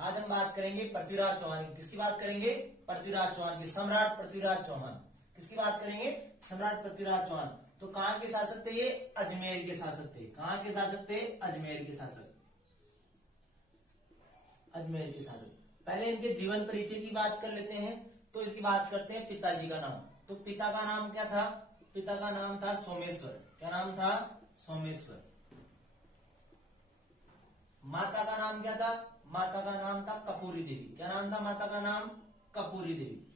आज हम बात करेंगे पृथ्वीराज चौहान की। किसकी बात करेंगे? पृथ्वीराज चौहान की। सम्राट पृथ्वीराज चौहान। किसकी बात करेंगे? सम्राट पृथ्वीराज चौहान। तो कहां के शासक थे ये? अजमेर के शासक थे। कहां के शासक थे? अजमेर के शासक। अजमेर के शासक। पहले इनके जीवन परिचय की बात कर लेते हैं। तो इसकी बात करते हैं पिताजी का नाम। तो पिता का नाम क्या था? पिता का नाम था सोमेश्वर। क्या नाम था? सोमेश्वर। माता का नाम क्या था? माता का नाम था कपूरी देवी। क्या नाम था माता का नाम? कपूरी देवी।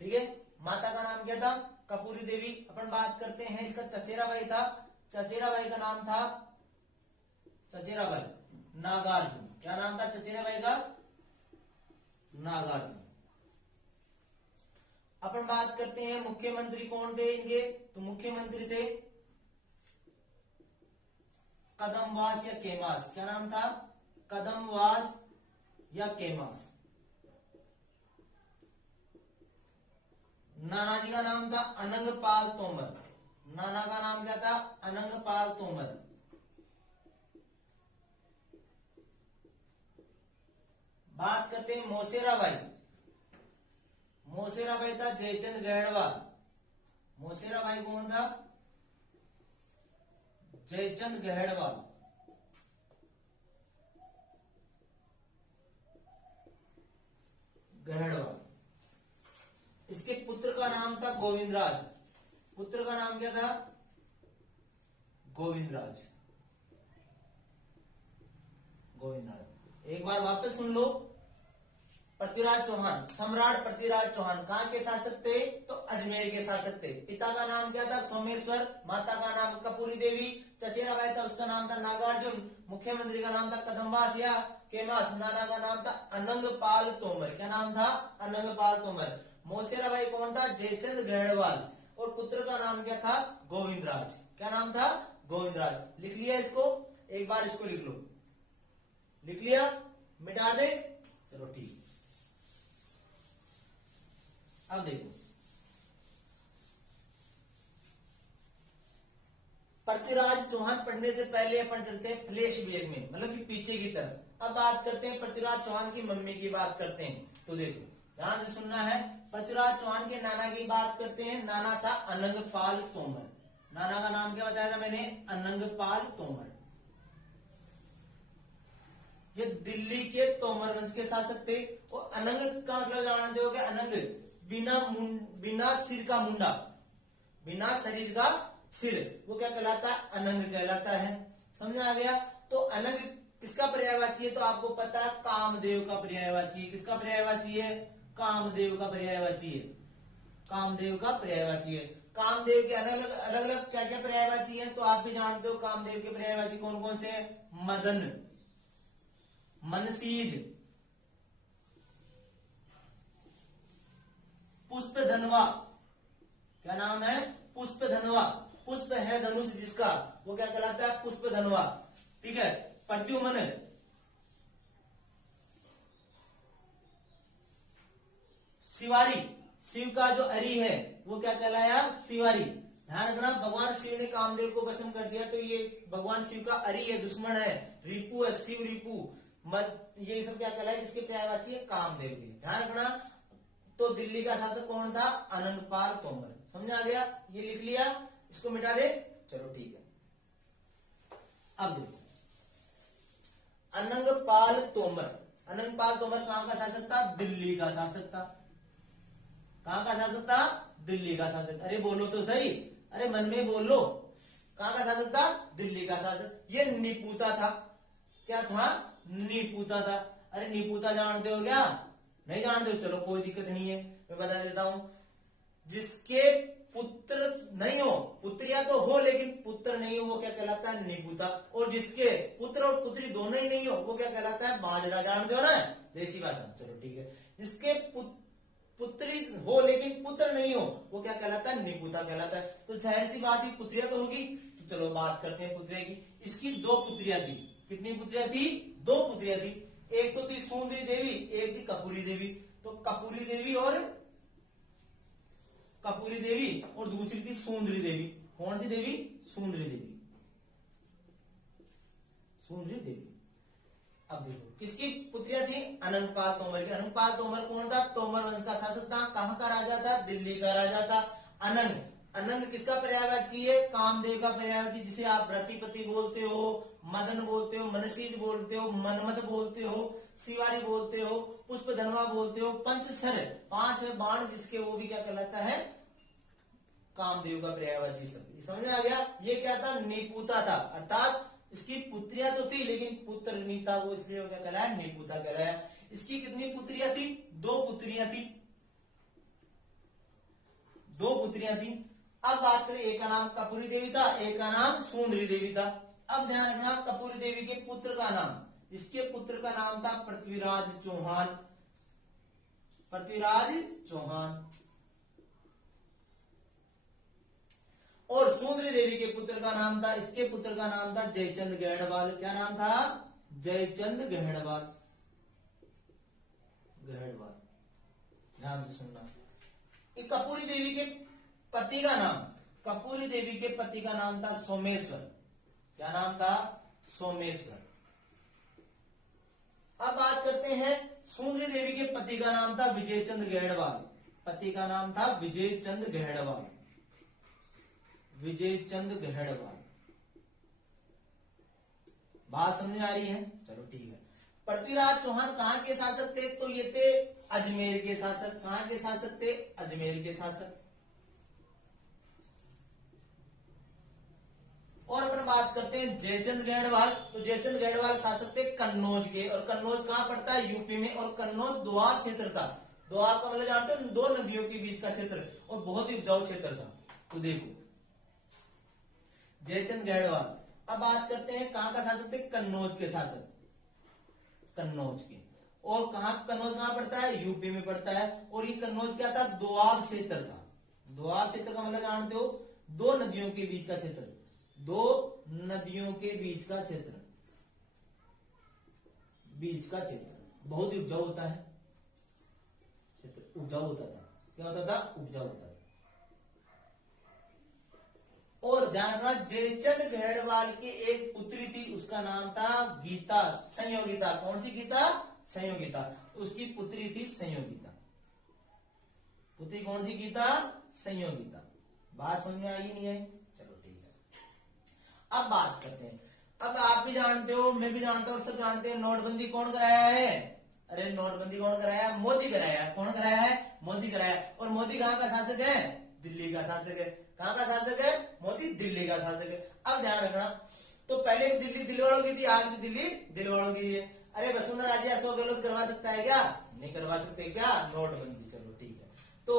ठीक है, माता का नाम क्या था? कपूरी देवी। अपन बात करते हैं इसका चचेरा भाई था। चचेरा भाई का नाम था चचेरा भाई नागार्जुन। क्या नाम था चचेरा भाई का? नागार्जुन। अपन बात करते हैं मुख्यमंत्री कौन थे इनके। तो मुख्यमंत्री थे कदमवास या केमास। क्या नाम था? कदमवास या केमास। नाना जी का नाम था अनंगपाल तोमर। नाना का नाम क्या था? अनंगपाल तोमर। बात करते हैं मोसेरा भाई। मोसेरा भाई था जयचंद गहड़वाल। मोसेरा भाई कौन था? जयचंद गहड़वाल। गहड़वाल। इसके पुत्र का नाम था गोविंदराज। पुत्र का नाम क्या था? गोविंदराज। गोविंदराज। एक बार वापस सुन लो। पृथ्वीराज चौहान, सम्राट पृथ्वीराज चौहान कहां के शासक थे? तो अजमेर के शासक थे। पिता का नाम क्या था? सोमेश्वर। माता का नाम कपूरी देवी। चचेरा भाई था उसका नाम था नागार्जुन। मुख्यमंत्री का नाम था कदमवास या केमास। नाना का नाम था अनंगपाल तोमर। क्या नाम था? अनंगपाल तोमर। मोसेरा भाई कौन था? जयचंद गहड़वाल। और पुत्र का नाम क्या था? गोविंदराज। क्या नाम था? गोविंदराज। लिख लिया इसको? एक बार इसको लिख लो। लिख लिया? मिटा दे? चलो ठीक। अब देखो, पृथ्वीराज चौहान पढ़ने से पहले अपन चलते हैं फ्लैशबैक में, मतलब कि पीछे की तरफ। अब बात करते हैं पृथ्वीराज चौहान की मम्मी की बात करते हैं। तो देखो ध्यान से सुनना है। पृथ्वीराज चौहान के नाना की बात करते हैं। नाना था अनंगपाल तोमर। नाना का नाम क्या बताया था मैंने? अनंगपाल तोमर। ये दिल्ली के तोमर वंश के शासक थे। और अनंग का मतलब जानते हो? अनंग बिना सिर का मुंडा, बिना शरीर का सिर, वो क्या कहलाता है? अनंग कहलाता है। समझ आ गया? तो अनंग किसका पर्यायवाची है? तो आपको पता है कामदेव का पर्यायवाची है। किसका पर्यायवाची है? कामदेव का पर्यायवाची है। कामदेव का पर्यायवाची है। कामदेव के अलग अलग क्या क्या पर्यायवाची है? तो आप भी जानते हो कामदेव के पर्यायवाची कौन कौन से हैं? मदन, मनसीज, पुष्प धनवा। क्या नाम है? पुष्प धनवा। पुष्प है धनुष जिसका, वो क्या कहलाता है? पुष्प धनवा। ठीक है। प्रद्युम्न, शिवारी, शिव का जो अरी है वो क्या कहलाया? शिवारी। ध्यान रखना, भगवान शिव ने कामदेव को भस्म कर दिया तो ये भगवान शिव का अरी है, दुश्मन है, रिपु है, शिव रिपु। ये सब क्या कहलाए? किसके पर्यायवाची है? कामदेव के। ध्यान रखना। तो दिल्ली का शासक कौन था? अनंगपाल तोमर। समझ आ गया? ये लिख लिया? इसको मिटा दे? चलो ठीक है। अब देखो, अनंगपाल तोमर। अनंगपाल तोमर कहां का शासक था? दिल्ली का शासक था। कहां का शासक था? दिल्ली का शासक। अरे बोलो तो सही, अरे मन में बोल लो। कहां का शासक था? दिल्ली का शासक। ये निपुता था। क्या था? निपुता था। अरे निपुता जानते हो क्या? नहीं जानते हो? चलो कोई दिक्कत नहीं है, मैं बता देता हूं। जिसके पुत्र नहीं हो, पुत्रिया तो हो लेकिन पुत्र नहीं हो, वो क्या कहलाता है? निपुता। और जिसके पुत्र और पुत्री दोनों ही नहीं हो, वो क्या कहलाता है? बांझड़ा। जानते हो ना देशी भाषा? चलो ठीक है। जिसके पुत्री हो लेकिन पुत्र नहीं हो, वो क्या कहलाता है? निपुता कहलाता है। तो जाहिर सी बात ही पुत्रिया तो होगी। तो चलो बात करते हैं पुत्रिया की। इसकी दो पुत्रियां थी। कितनी पुत्रियां थी? दो पुत्रियां थी। एक तो थी सुंदरी देवी, एक थी कपूरी देवी। तो कपूरी देवी और दूसरी थी सुंदरी देवी। कौन सी देवी? सुंदरी देवी। सुंदरी देवी। अब देखो किसकी पुत्रियां थी, अनंगपाल तोमर की। अनंगपाल तोमर कौन था, तोमर वंश का शासक था। कहां का राजा था, दिल्ली का राजा था। अनंग, अनंग किसका पर्यायवाची है, कामदेव का पर्यायवाची, जिसे आप रतिपति बोलते हो, मदन बोलते हो, मनशीज बोलते हो, मनमथ बोलते हो, शिवारी बोलते हो, पुष्पधनवा बोलते हो, पंचसर 5 बाण जिसके, वो भी क्या कहलाता है, कामदेव का पर्यायवाची शब्द। समझ में आ गया। ये क्या था, नेपुता था, अर्थात इसकी पुत्रियां तो थी लेकिन पुत्र नहीं था वो, इसलिए वो क्या कहलाया, नेपुता कहलाया। इसकी कितनी पुत्रियां थी, 2 पुत्रियां थी, 2 पुत्रियां थी। अब बात करें, एक का नाम कपूरी देवी था, एक का नाम सुंदरी देवी था। अब ध्यान रखना, कपूरी देवी के पुत्र का नाम, इसके पुत्र का नाम था पृथ्वीराज चौहान, पृथ्वीराज चौहान। और सुंदरी देवी के पुत्र का नाम था, इसके पुत्र का नाम था जयचंद गहड़वाल। क्या नाम था, जयचंद गहड़वाल, गहड़वाल। ध्यान से सुनना। कपूरी देवी के पति का नाम, कपूरी देवी के पति का नाम था सोमेश्वर। क्या नाम था, सोमेश्वर। अब बात करते हैं, सुंदरी देवी के पति का नाम था विजयचंद गहड़वाल, पति का नाम था विजयचंद गहड़वाल, विजयचंद गहड़वाल। बात समझ आ रही है, चलो ठीक है। पृथ्वीराज चौहान कहां के शासक थे, तो ये थे अजमेर के शासक। कहां के शासक थे, अजमेर के शासक। और अपन बात करते हैं जयचंद गहड़वाल, तो जयचंद गहड़वाल शासक थे कन्नौज के। और कन्नौज कहां पड़ता है, यूपी में। और कन्नौज दोआब क्षेत्र था। दोआब का मतलब जानते हो, 2 नदियों के बीच का क्षेत्र, और बहुत ही उपजाऊ क्षेत्र था। तो देखो जयचंद गहड़वाल। अब बात करते हैं कहां का शासक थे, कन्नौज के शासक, कन्नौज के। और कन्नौज कहां पड़ता है, यूपी में पड़ता है। और ये कन्नौज क्या था, दोआब क्षेत्र था। दोआब क्षेत्र का मतलब जानते हो, 2 नदियों के बीच का क्षेत्र, 2 नदियों के बीच का क्षेत्र, बीच का क्षेत्र। बहुत ही उपजाऊ होता है क्षेत्र, उपजाऊ होता था। क्या होता था, उपजाऊ होता था। और ध्यान रखना, जयचंद गहड़वाल की एक पुत्री थी, उसका नाम था गीता, संयोगिता। कौन सी गीता, संयोगिता। उसकी पुत्री थी संयोगिता। पुत्री कौन सी, गीता, संयोगिता। बात समझ में आई नहीं है, चलो ठीक है। अब बात करते हैं, अब आप भी जानते हो, मैं भी जानता हूं, सब जानते हैं, नोटबंदी कौन कराया है, अरे नोटबंदी कौन कराया, मोदी कराया है। कौन कराया है, मोदी कराया। और मोदी कहां का शासक है, दिल्ली का शासक है। कहां का शासक है, मोदी दिल्ली का शासक है। अब ध्यान रखना, तो पहले भी दिल्ली दिलवाड़ों की थी, आज भी दिल्ली दिलवाड़ों की है। अरे वसुंधरा राजे अशोक गहलोत करवा सकता है क्या, नहीं करवा सकते क्या, नोटबंदी। चलो ठीक है। तो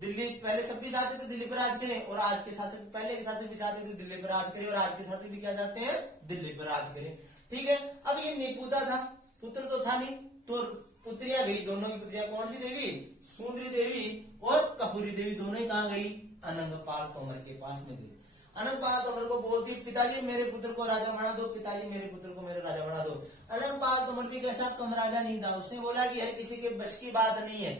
दिल्ली पहले सब भी चाहते थे दिल्ली पर राज करें, और आज के शासक, पहले के शासक भी चाहते थे दिल्ली पर राज करें, और आज के शासक भी क्या चाहते हैं, दिल्ली पर राज करें। ठीक है। अब ये नेपुता था, पुत्र तो था नहीं, तो पुत्रियां गई, दोनों की पुत्रियां कौन सी देवी, सुंदरी देवी और कपूरी देवी, दोनों ही कहां गई, अनंगपाल तोमर के पास में गई। अनंगपाल तोमर को बोलती, पिताजी मेरे पुत्र को राजा बना दो, पिताजी मेरे पुत्र को मेरे राजा बना दो। अनंगपाल तोमर भी कैसा कम राजा नहीं था, उसने बोला कि हर किसी के बस की बात नहीं है,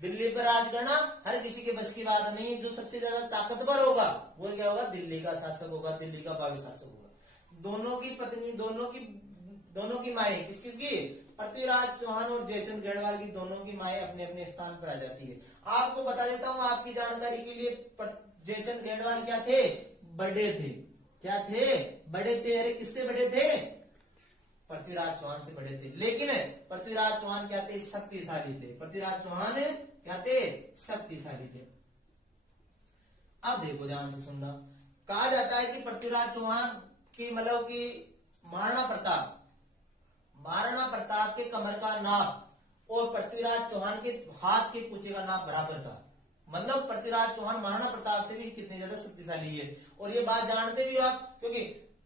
दिल्ली पर राज करना हर किसी के बस की बात नहीं है। जो सबसे ज्यादा ताकतवर होगा वो क्या होगा, दिल्ली का शासक होगा, दिल्ली का भावी शासक होगा। दोनों की पत्नी, दोनों की माए, किस किसकी, पृथ्वीराज चौहान और जयचंद गढ़वाल की, दोनों की माए अपने अपने स्थान पर आ जाती है। आपको बता देता हूं आपकी जानकारी के लिए, जयचंद गढ़वाल क्या थे, बड़े थे। क्या थे, बड़े थे। अरे किससे बड़े थे, पृथ्वीराज चौहान से बड़े थे। लेकिन पृथ्वीराज चौहान क्या थे, शक्तिशाली थे। पृथ्वीराज चौहान क्या थे, शक्तिशाली थे। अब देखो ध्यान से सुनना, कहा जाता है कि पृथ्वीराज चौहान की मतलब कि महाराणा प्रताप के कमर का नाप और पृथ्वीराज चौहान के हाथ के कुचे का नाप बराबर था। मतलब पृथ्वीराज चौहान महाराणा प्रताप से भी कितने ज्यादा शक्तिशाली है। और ये बात जानते भी आप, क्योंकि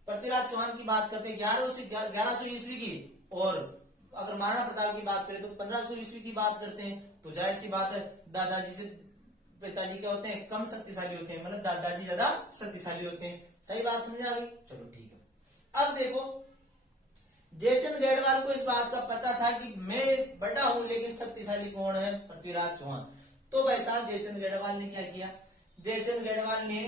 पृथ्वीराज चौहान की बात करते हैं 1100 ईस्वी की, और अगर महाराणा प्रताप की बात करें तो 1500 ईस्वी की बात करते हैं। तो जाहिर सी बात है, दादाजी से पिताजी क्या होते हैं, कम शक्तिशाली होते हैं, मतलब दादाजी ज्यादा शक्तिशाली होते हैं। सही बात समझ आ गई, चलो ठीक है। अब देखो, जयचंद गढ़वाल को इस बात का पता था कि मैं बड़ा हूं लेकिन शक्तिशाली कौन है, पृथ्वीराज चौहान। तो भाई साहब जयचंद गढ़वाल ने क्या किया, जयचंद गढ़वाल ने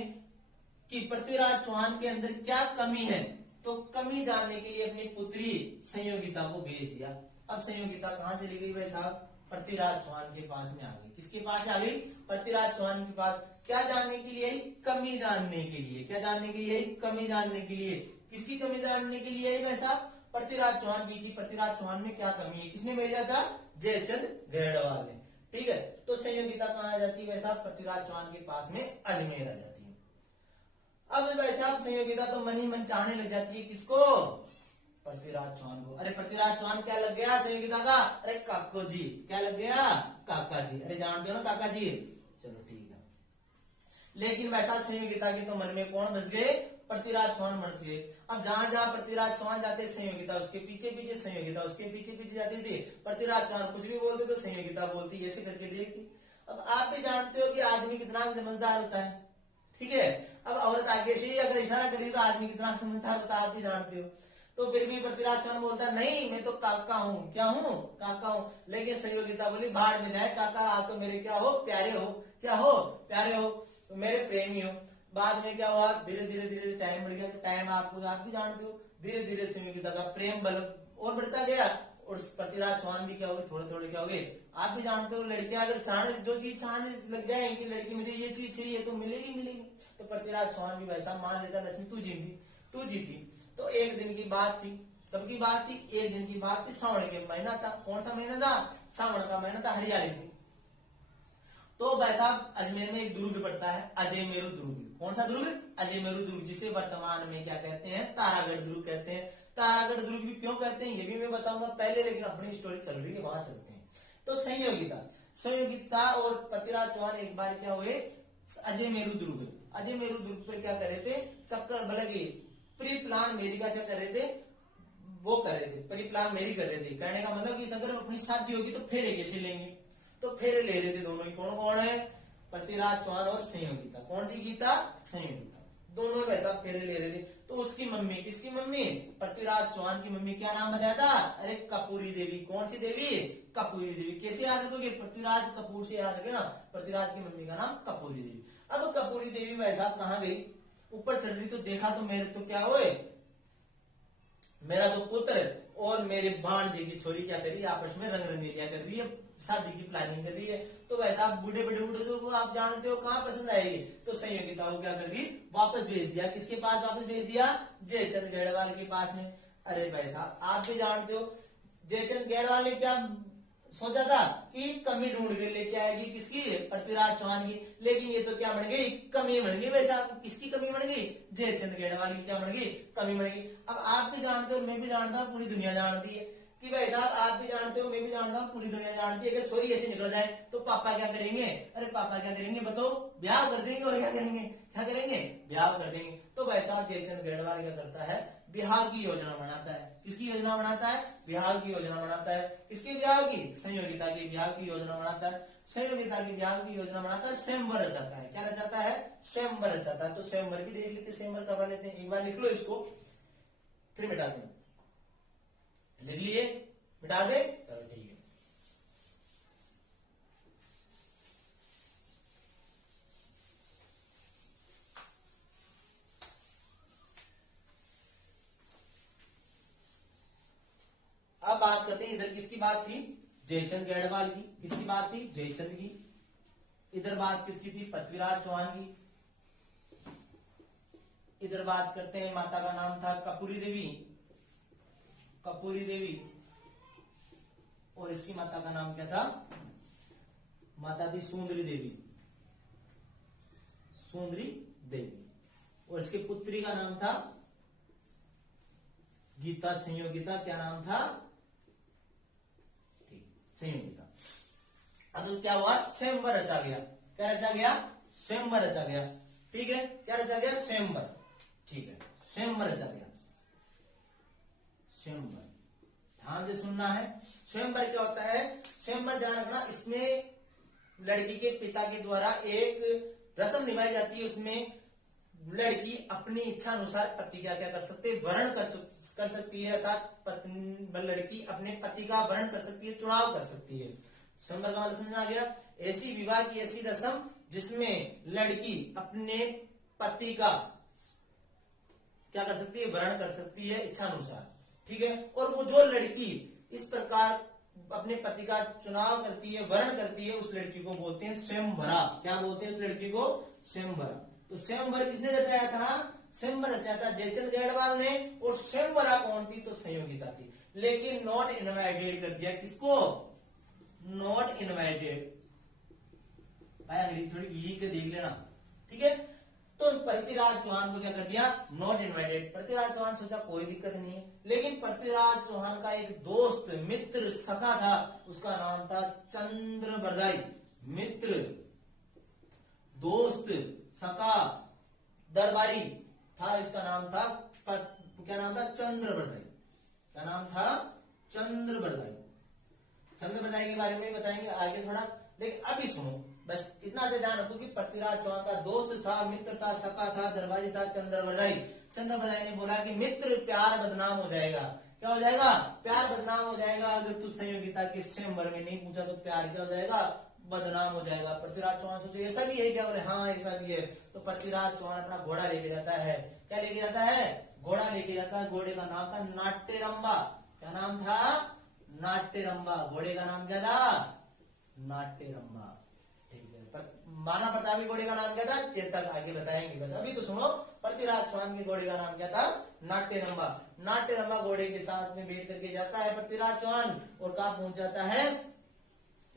कि पृथ्वीराज चौहान के अंदर क्या कमी है, तो कमी जानने के लिए अपनी पुत्री संयोगिता को भेज दिया। अब संयोगिता कहाँ चली गई भाई साहब? पृथ्वीराज चौहान के पास में आ गई। किसके पास आ गई? पृथ्वीराज चौहान के पास। क्या जानने के लिए? कमी जानने के लिए। क्या जानने के लिए? कमी जानने के लिए। किसकी कमी जानने के लिए भाई साहब? पृथ्वीराज चौहान की। पृथ्वीराज चौहान में क्या कमी है? किसने भेजा था? जयचंद गढ़वाल ने। ठीक है, तो संयोगिता कहाँ आ जाती है भाई साहब? पृथ्वीराज चौहान के पास में अजमेर आ जाती है। अब भाई साहब संयोगिता तो मन ही मन चाहने लग जाती है किसको? पृथ्वीराज चौहान को। अरे पृथ्वीराज चौहान क्या लग गया संयोगिता का? अरे काको जी। क्या लग गया? काका जी। अरे जानते हो ना काका जी? चलो ठीक है। लेकिन वैसा संयोगिता के तो मन में कौन बस गए? पृथ्वीराज चौहान बन गए। अब जहां जहां पृथ्वीराज चौहान जाते संयोगिता उसके पीछे पीछे, संयोगिता उसके पीछे पीछे जाती थी। पृथ्वीराज चौहान कुछ भी बोलते तो संयोगिता बोलती, ऐसे करके देखती। अब आप भी जानते हो कि आदमी कितना समझदार होता है। ठीक है, अब औरत आगे से अगर इशारा करी तो आदमी कितना समझदार होता है आप भी जानते हो। तो फिर भी पृथ्वीराज चौहान बोलता नहीं मैं तो काका हूँ। क्या हूँ? काका हूँ। लेकिन संयोगिता बोली भाड़ में जाए काका, आप तो मेरे क्या हो? प्यारे हो। क्या हो? प्यारे हो, तो मेरे प्रेमी हो। बाद में क्या हुआ? धीरे धीरे धीरे टाइम बढ़ गया। टाइम आप भी जानते हो, धीरे धीरे संयोगिता का प्रेम बल और बढ़ता गया। और पृथ्वीराज चौहान भी क्या हो गए? थोड़े थोड़े क्या हो गए? आप भी जानते हो लड़कियां अगर चाहने जो चीज चाहने लग जाएंगी, लड़की मुझे ये चीज चाहिए तो मिलेगी मिलेगी। तो पृथ्वीराज चौहान भी वैसा मान लेता लक्ष्मी तू जीती। तो एक दिन की बात थी। कब की बात थी? एक दिन की बात थी। सावन के महीना था। कौन सा महीना था? सावन का महीना था। हरियाली थी। तो भाई साहब अजमेर में एक दुर्ग पड़ता है, अजय मेरू दुर्ग। कौन सा दुर्ग? अजय मेरू दुर्ग, जिसे वर्तमान में क्या कहते हैं? तारागढ़ दुर्ग कहते हैं। तारागढ़ दुर्ग भी क्यों कहते हैं ये भी मैं बताऊंगा पहले, लेकिन अपनी स्टोरी चल रही है वहां चलते हैं। तो संयोगिता और पृथ्वीराज चौहान एक बार क्या हुए? अजय मेरू दुर्ग पर क्या कर रहे थे? चक्कर बल्कि प्री प्लान मेरी का क्या कर रहे थे? वो कर रहे थे, प्री प्लान मेरी कर रहे थे। कहने का मतलब कि अगर अपनी शादी होगी तो फेरे कैसे लेंगे? तो फेरे ले रहे थे दोनों ही। कौन कौन है? पृथ्वीराज चौहान और संयोगिता। कौन सी गीता? संयोगिता। दोनों वैसा फेरे ले रहे थे। तो उसकी मम्मी, किसकी मम्मी? पृथ्वीराज चौहान की मम्मी। क्या नाम बताया था? अरे कपूरी देवी। कौन सी देवी? कपूरी देवी। कैसे याद रखोगे? पृथ्वीराज कपूर से याद रखे ना। पृथ्वीराज की मम्मी का नाम कपूरी देवी। अब कपूरी देवी वैसा कहाँ गई? ऊपर चढ़ रही तो देखा तो मेरे तो क्या हुए? मेरा तो पुत्र और मेरे भांजे की छोरी क्या कर रही है? आपस में रंग रंगीलियां कर रही है, शादी की प्लानिंग कर रही है। तो वैसा आप बूढ़े बूढ़े को आप जानते हो कहाँ पसंद आएगी। तो संयोगिता को क्या कर दी? वापस भेज दिया। किसके पास वापस भेज दिया? जयचंद गढ़वाल के पास में। अरे भाई साहब आप भी जानते हो जयचंद गढ़वाल ने क्या सोचा था कि कमी ढूंढ के लेके आएगी। किसकी? पृथ्वीराज चौहान की। लेकिन ये तो क्या बन गई? कमी बन गई। वैसा किसकी कमी बन गई? जयचंद गढ़वाल की क्या बन गई? कमी बन गई। अब आप भी जानते हो, मैं भी जानता हूँ, पूरी दुनिया जानती है कि भाई साहब आप भी जानते हो, मैं भी जानता हूँ, पूरी दुनिया जानती है। अगर छोरी ऐसे निकल जाए तो पापा क्या करेंगे? अरे पापा क्या करेंगे बताओ? ब्याह कर देंगे। और क्या करेंगे? क्या करेंगे? ब्याह कर देंगे। तो वैसा जयचंद गढ़वाल क्या करता है? बिहार की योजना बनाता है। किसकी योजना बनाता है? बिहार की योजना बनाता है। किसकी ब्याह की? संयोगिता की ब्याह की योजना बनाता है। संयोगिता की ब्याह की योजना बनाता है। स्वयंवर रचाता है। क्या रचाता है? स्वयंवर रचाता है। तो स्वयंवर भी देख लेते, स्वयंवर करवा लेते हैं। एक बार लिख लो इसको, फिर मिटा दें। लिख लिए? मिटा दे? चलो ठीक है। अब बात करते हैं, इधर किसकी बात थी? जयचंद गढ़वाल की। किसकी बात थी? जयचंद की। इधर बात किसकी थी? पृथ्वीराज चौहान की। इधर बात करते हैं, माता का नाम था कपूरी देवी। कपूरी देवी। और इसकी माता का नाम क्या था? माता थी सुंदरी देवी। सुंदरी देवी। और इसके पुत्री का नाम था गीता संयोगिता। क्या नाम था? ठीक, संयोगिता। अब क्या हुआ? स्वयंवर रचा गया। क्या रचा गया? स्वयंवर रचा गया। ठीक है, क्या रचा गया? स्वयंवर। ठीक है, स्वयंवर रचा गया। स्वयंवर ध्यान से सुनना है। स्वयंवर क्या होता है? स्वयंवर ध्यान रखना, इसमें लड़की के पिता के द्वारा एक रस्म निभाई जाती है। उसमें लड़की अपनी इच्छा अनुसार पति का क्या कर सकते? वर्ण कर सकती है, अर्थात लड़की अपने पति का वर्ण कर सकती है, चुनाव कर सकती है। स्वयंवर का मतलब समझ आ गया? ऐसी विवाह की ऐसी रस्म जिसमें लड़की अपने पति का क्या कर सकती है, वर्ण कर सकती है इच्छा अनुसार, ठीक है। और वो जो लड़की इस प्रकार अपने पति का चुनाव करती है, वर्ण करती है, उस लड़की को बोलते हैं स्वयंवरा। क्या बोलते हैं उस लड़की को, स्वयंवरा। तो स्वयंवर किसने रचाया था, स्वयंवर रचाया था जयचंद गढ़वाल ने। और स्वयंवरा कौन थी, तो संयोगिता थी। लेकिन नॉट इनवाइटेड कर दिया, किसको, नॉट इनवाइटेड। भाई अंग्रेजी थोड़ी लीक देख लेना, ठीक है। तो पृथ्वीराज चौहान को क्या कर दिया, नॉट इनवाइटेड। पृथ्वीराज चौहान सोचा कोई दिक्कत नहीं है, लेकिन पृथ्वीराज चौहान का एक दोस्त, मित्र, सखा था, उसका नाम था चंद्रबरदाई। मित्र, दोस्त, सखा, दरबारी था, इसका नाम था क्या नाम था, चंद्रबरदाई। क्या नाम था, चंद्रबरदाई। चंद्रबरदाई के बारे में बताएंगे आगे थोड़ा, लेकिन अभी सुनो बस इतना से ध्यान रखो कि पृथ्वीराज चौहान का दोस्त था, मित्र था, सखा था, दरबारी था, चंद्रबरदाई। चंद्रबरदाई ने बोला कि मित्र प्यार बदनाम हो जाएगा। क्या हो जाएगा, प्यार बदनाम हो जाएगा। अगर तू संयोगिता के स्वयंवर में नहीं पूछा तो प्यार क्या हो जाएगा, बदनाम हो जाएगा। पृथ्वीराज चौहान सोचे ऐसा भी है क्या, बोले हाँ ऐसा भी है। तो पृथ्वीराज चौहान अपना घोड़ा लेके जाता है। क्या लेके जाता है, घोड़ा लेके जाता है। घोड़े का नाम था नाट्यरंबा। क्या नाम था, नाट्यरंबा। घोड़े का नाम क्या था, नाट्यरंबा, ठीक है। माना प्रतापी घोड़े का नाम क्या था, चेतक। आगे बताएंगे, बस अभी तो सुनो। पृथ्वीराज चौहान के घोड़े का नाम क्या था, नाट्यरंबा। नाट्यरंबा घोड़े के साथ में बैठ करके जाता है पृथ्वीराज चौहान, और कहा पहुंच जाता है,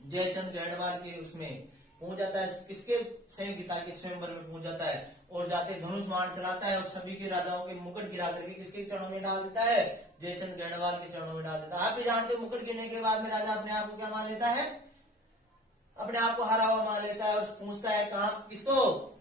जयचंद गढ़वाल के उसमें पहुंच जाता है। किसके, संयोगिता के स्वयंवर में पहुंच जाता है। और जाते धनुष बाण चलाता है, और सभी के राजाओं के मुकुट गिरा करके किसके चरणों में डाल देता है, जयचंद गढ़वाल के चरणों में डाल देता है। आप भी जानते हो मुकुट गिरने के बाद में राजा अपने आप को क्या मान लेता है, अपने आप को हारा हुआ मान लेता है। और पूछता है कहां, किसको,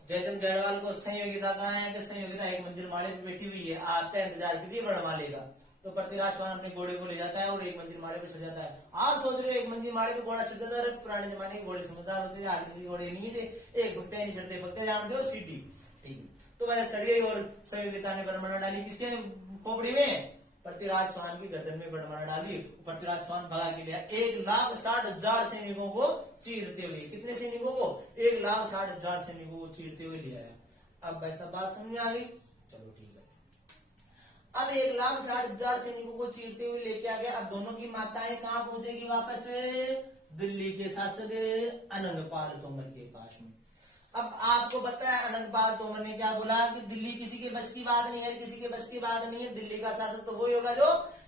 जयचंद गढ़वाल को, संयोगिता कहाँ है, कि संयोगिता एक मंजिल माले पे बैठी हुई है, आपका इंतजार कीजिए, बढ़वा लेगा। तो पृथ्वीराज चौहान अपने घोड़े को ले जाता है और एक मंजिल माले पे चढ़ जाता है। आप सोच रहे हो एक मंजिल माले पे घोड़ा चढ़ जाता है, पुराने जमाने के घोड़े समझदार होते थे, आज के घोड़े नहीं थे, एक घुट्टे नहीं चढ़ते, भगते जानते हो, सीटी, ठीक है। तो वह चढ़ गई और संयोगिता ने बरमाला डाली किसके खोपड़ी में, पृथ्वीराज चौहान की गर्दन में बरमाला डाली। पृथ्वीराज चौहान भगा के लिया 1,60,000 सैनिकों को चीरते हुए। कितने सैनिकों को, 1,60,000 सैनिकों को चीरते हुए लिया है। अब वैसा बात समझ में आ गई, चलो ठीक है। अब 1,60,000 सैनिकों को चीरते हुए लेके आ गया। अब दोनों की माताएं कहां पहुंचेगी वापस, दिल्ली के शासक अनंगपाल तोमर के पास में। अब आपको पता है अनंगपाल तोमर ने क्या बोला कि दिल्ली किसी के बस की बात नहीं है, किसी के बस की बात नहीं है। दिल्ली का शासक तो वही होगा जो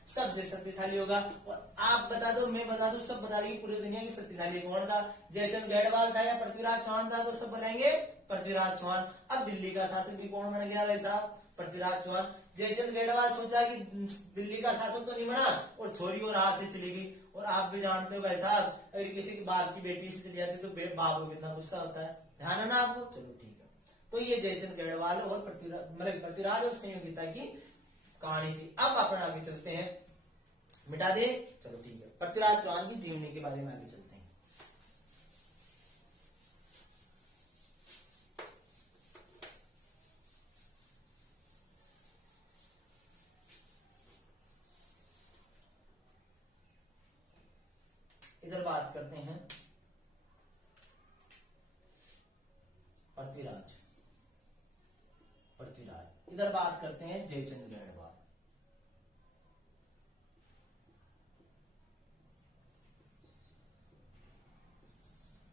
सबसे शक्तिशाली होगा। और आप बता दो, मैं बता दूं, सब बता देंगे पूरी दुनिया की शक्तिशाली कौन था, जयचंद गढ़वाल था या पृथ्वीराज चौहान था, तो सब बनाएंगे पृथ्वीराज चौहान। अब दिल्ली का शासक भी कौन बन गया भाई साहब, पृथ्वीराज चौहान। जयचंद गढ़वाल सोचा कि दिल्ली का शासक तो नहीं बना, और छोरी और हाथ से चली गई। और आप भी जानते हो भाई साहब, अगर किसी के बाप की बेटी से चली जाती तो बाप को कितना गुस्सा होता है, ध्यान है ना आपको, चलो ठीक है। तो ये जयचंद गढ़वाल और पृथ्वीराज और संयोगिता की कहानी थी। अब अपन आगे चलते हैं, मिटा दे, चलो ठीक है। पृथ्वीराज चौहान की जीवनी के बारे में आगे चलते हैं। इधर बात करते हैं पृथ्वीराज, इधर बात करते हैं जयचंद गढ़वाल।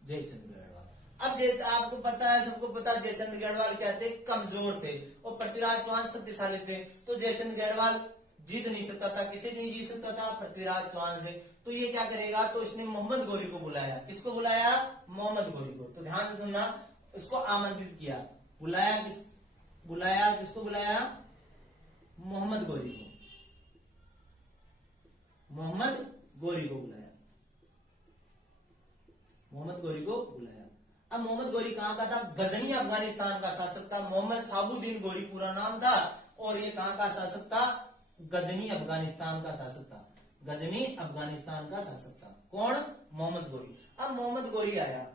जयचंद गढ़वाल। अब आपको पता है, सबको पता है, जयचंद गढ़वाल क्या थे, कमजोर थे, और पृथ्वीराज चौहान शक्तिशाली थे। तो जयचंद गढ़वाल जीत नहीं सकता था, किसे नहीं जीत सकता था, पृथ्वीराज चौहान से। तो ये क्या करेगा, तो इसने मोहम्मद गोरी को बुलाया। किसको बुलाया, मोहम्मद गोरी को। तो ध्यान से सुनना, इसको आमंत्रित किया, बुलाया किसको बुलाया, मोहम्मद गोरी को, मोहम्मद गोरी को बुलाया, मोहम्मद गोरी को बुलाया। अब मोहम्मद गोरी कहां का था, गजनी अफगानिस्तान का शासक था। मोहम्मद साबुद्दीन गोरी पूरा नाम था, और ये कहां का शासक था, गजनी अफगानिस्तान का शासक था। गजनी अफगानिस्तान का शासक था कौन, मोहम्मद गोरी। अब मोहम्मद गोरी आया,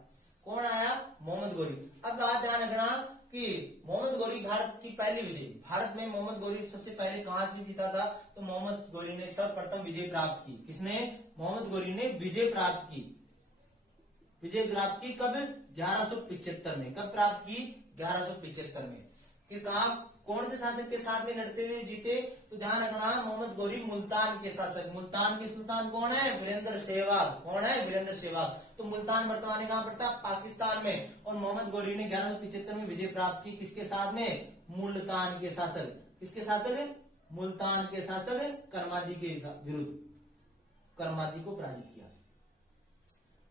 कौन आया, मोहम्मद गोरी। अब बात ध्यान रखना कि मोहम्मद गोरी भारत की पहली विजय, भारत में मोहम्मद गोरी सबसे पहले कहां भी जीता था, तो मोहम्मद गोरी ने सर्वप्रथम विजय प्राप्त की। किसने, मोहम्मद गोरी ने विजय प्राप्त की। विजय प्राप्त की कब, 1175 में। कब प्राप्त की, 1175 में। कि कहा कौन से शासक के साथ में लड़ते हुए जीते? तो ध्यान रखना, मोहम्मद गौरी मुल्तान के शासक। मुल्तान के सुल्तान कौन है? वीरेंद्र सहवाग। कौन है? वीरेंद्र सहवाग। तो मुल्तान वर्तमान कहां पड़ता है? पाकिस्तान में। और मोहम्मद गौरी ने 1175 में विजय प्राप्त की, किसके साथ में? मुल्तान के शासक। किसके शासक? मुल्तान के शासक करमादी के विरुद्ध। करमादी को पराजित किया।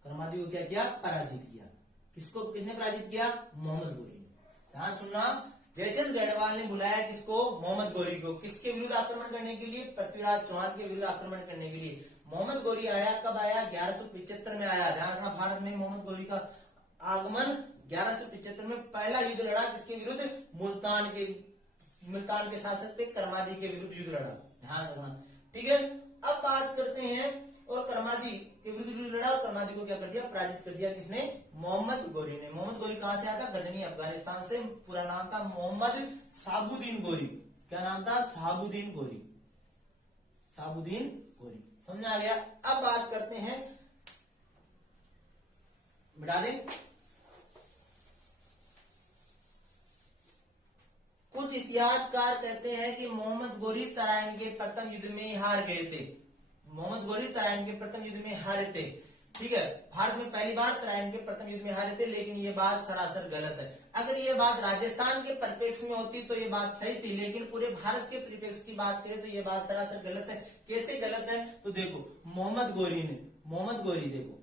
करमादी को क्या किया? पराजित किया। किसको? किसने पराजित किया? मोहम्मद गौरी ने। ध्यान सुनना, जयचंद गढ़वाल ने बुलाया किसको? मोहम्मद गौरी को। किसके विरुद्ध आक्रमण करने के लिए? पृथ्वीराज चौहान के विरुद्ध आक्रमण करने के लिए। मोहम्मद गौरी आया, कब आया? 1175 में आया। ध्यान रखना, भारत में मोहम्मद गौरी का आगमन 1175 में। पहला युद्ध लड़ा किसके विरुद्ध? मुल्तान के शासक थे करमादी के विरुद्ध युद्ध लड़ा। ध्यान रखना, ठीक है। अब बात करते हैं, और करमादी के विरुद्ध युद्ध लड़ा और करमादी को क्या कर दिया? पराजित कर दिया। किसने? मोहम्मद गौरी ने। मोहम्मद गौरी कहां से आया था? गजनी, अफगानिस्तान से। पूरा नाम था मोहम्मद साबुद्दीन गौरी। क्या नाम था? साबुद्दीन गौरी। साबुद्दीन गौरी। समझ आ गया? अब बात करते हैं, मिटा दें, कुछ इतिहासकार कहते हैं कि मोहम्मद गौरी तराइन के प्रथम युद्ध में हार गए थे। मोहम्मद गौरी तराइन के प्रथम युद्ध में हारे थे, ठीक है। भारत में पहली बार तराइन के प्रथम युद्ध में हारे थे, लेकिन ये बात सरासर गलत है। अगर ये बात राजस्थान के परिप्रेक्ष्य में होती तो ये बात सही थी, लेकिन पूरे भारत के परिप्रेक्ष्य की बात करें तो ये बात सरासर गलत है। कैसे गलत है? तो देखो, मोहम्मद गौरी देखो,